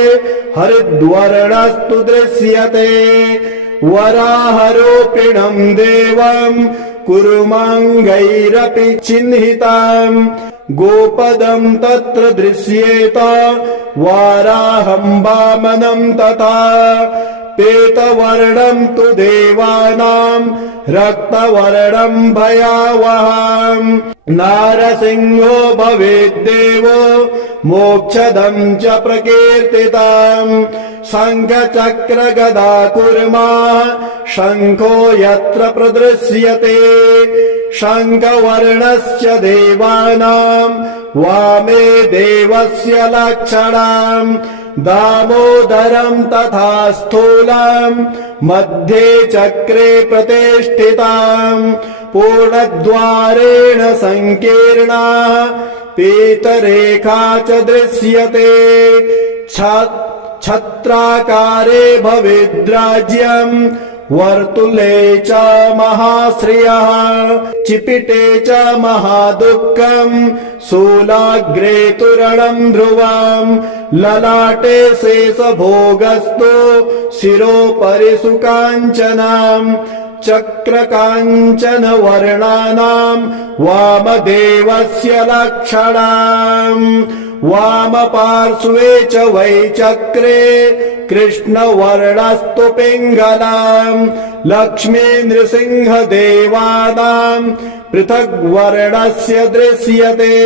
हरिद्वर्णस्तु दृश्यते वराहरूपिणं देवं कुरुमाङ्गैरपि चिह्निताम् गोपदं तत्र दृश्येत वाराहं वामनं तथा पेतवर्णं तु देवानां रक्तवर्णं भयावहम् नारसिंहो भवेद्देवो मोक्षदं च प्रकीर्तिताम् शङ्खचक्रगदा कुर्मः शङ्खो यत्र प्रदृश्यते शङ्खवर्णस्य देवानां वामे देवस्य लक्षणम् दामोदरं तथा स्थूलं मध्ये चक्रे प्रतिष्ठिताम् पूर्णद्वारेण संकीर्णा पीतरेखा च दृश्यते छत्राकारे भवेद्राज्यम् वर्तुले च महाश्रियः चिपिटे च महादुःखम् शूलाग्रे तुरणं ध्रुवम् ललाटे शेषभोगस्तु शिरोपरि सुकाञ्चनाम् चक्रकाञ्चन वर्णानां वामदेवस्य लक्षणाम् वामपार्श्वे च वै चक्रे कृष्णवर्णस्तु पिङ्गलाम् लक्ष्मी नृसिंहदेवानां पृथग्वर्णस्य दृश्यते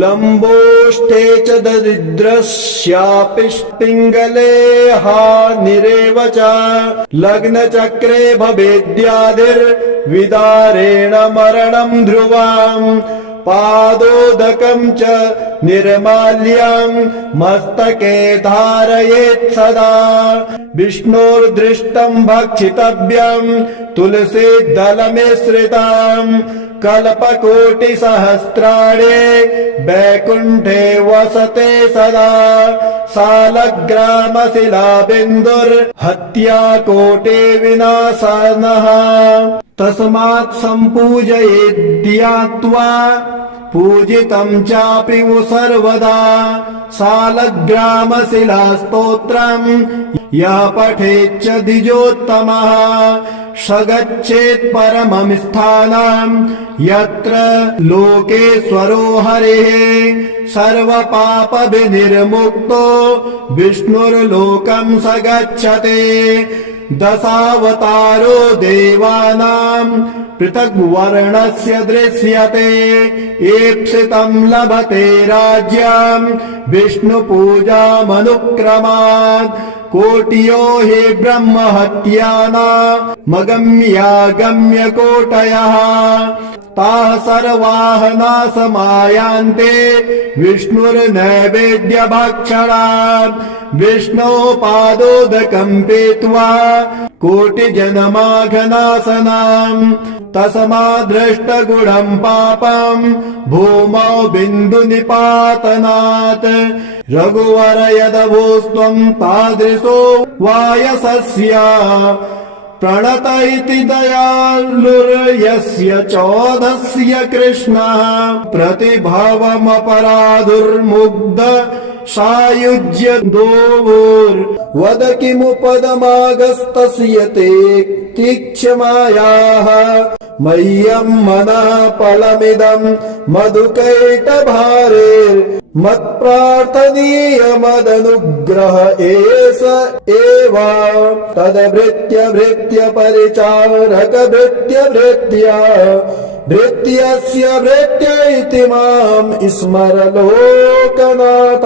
लम्बोष्ठे च दरिद्रस्यापि पिङ्गले हानिरेव च लग्नचक्रे भवेद्यादिर्विदारेण मरणं ध्रुवम् पादोदकं च निर्माल्यं मस्तके धारयेत् सदा विष्णोर्दृष्टं भक्षितव्यं तुलसी दलमिश्रितम् कल्पकोटिसहस्राणि वैकुण्ठे वसते सदा सालग्रामशिला बिन्दुर्हत्या कोटि विनाशनः तस्मात् सम्पूजयेद्यात्वा पूजितं चापि वो सर्वदा सालग्रामशिला स्तोत्रम् यः पठेच्च द्विजोत्तमः सगच्छेत् परमं स्थानं यत्र लोकेश्वरो हरिः सर्वपापविनिर्मुक्तो विष्णुर्लोकं स गच्छति। दशावतारो देवानां पृथग् वर्णस्य दृश्यते। ईप्सितं लभते राज्यं विष्णुपूजामनुक्रमात्। कोटियो हि ब्रह्महत्यानामगम्यागम्य कोटयः ताः सर्वाः नाशमायान्ते विष्णुर्नैवेद्यभक्षणात्। विष्णोः पादोदकं पीत्वा कोटिजन्माघनाशनम्। तस्मात् दृष्टगुणं पापं भूमौ बिन्दुनिपातनात्। रघुवर यदभूस्त्वं तादृशो वायसस्य प्रणत इति दयालुर्यस्य चौधस्य कृष्णः। प्रतिभवमपराधुर्मुग्ध सायुज्य दोर्वद किमुपदमागस्तस्य ते तीक्ष्मायाः। मह्यं मनः फलमिदं मदुकैटभारेर्मत्प्रार्थनीयमदनुग्रह एष एव। तद्भृत्य भृत्य परिचारक भृत्य भृत्या भृत्यस्य भृत्य इति मां स्मर लोकनाथ।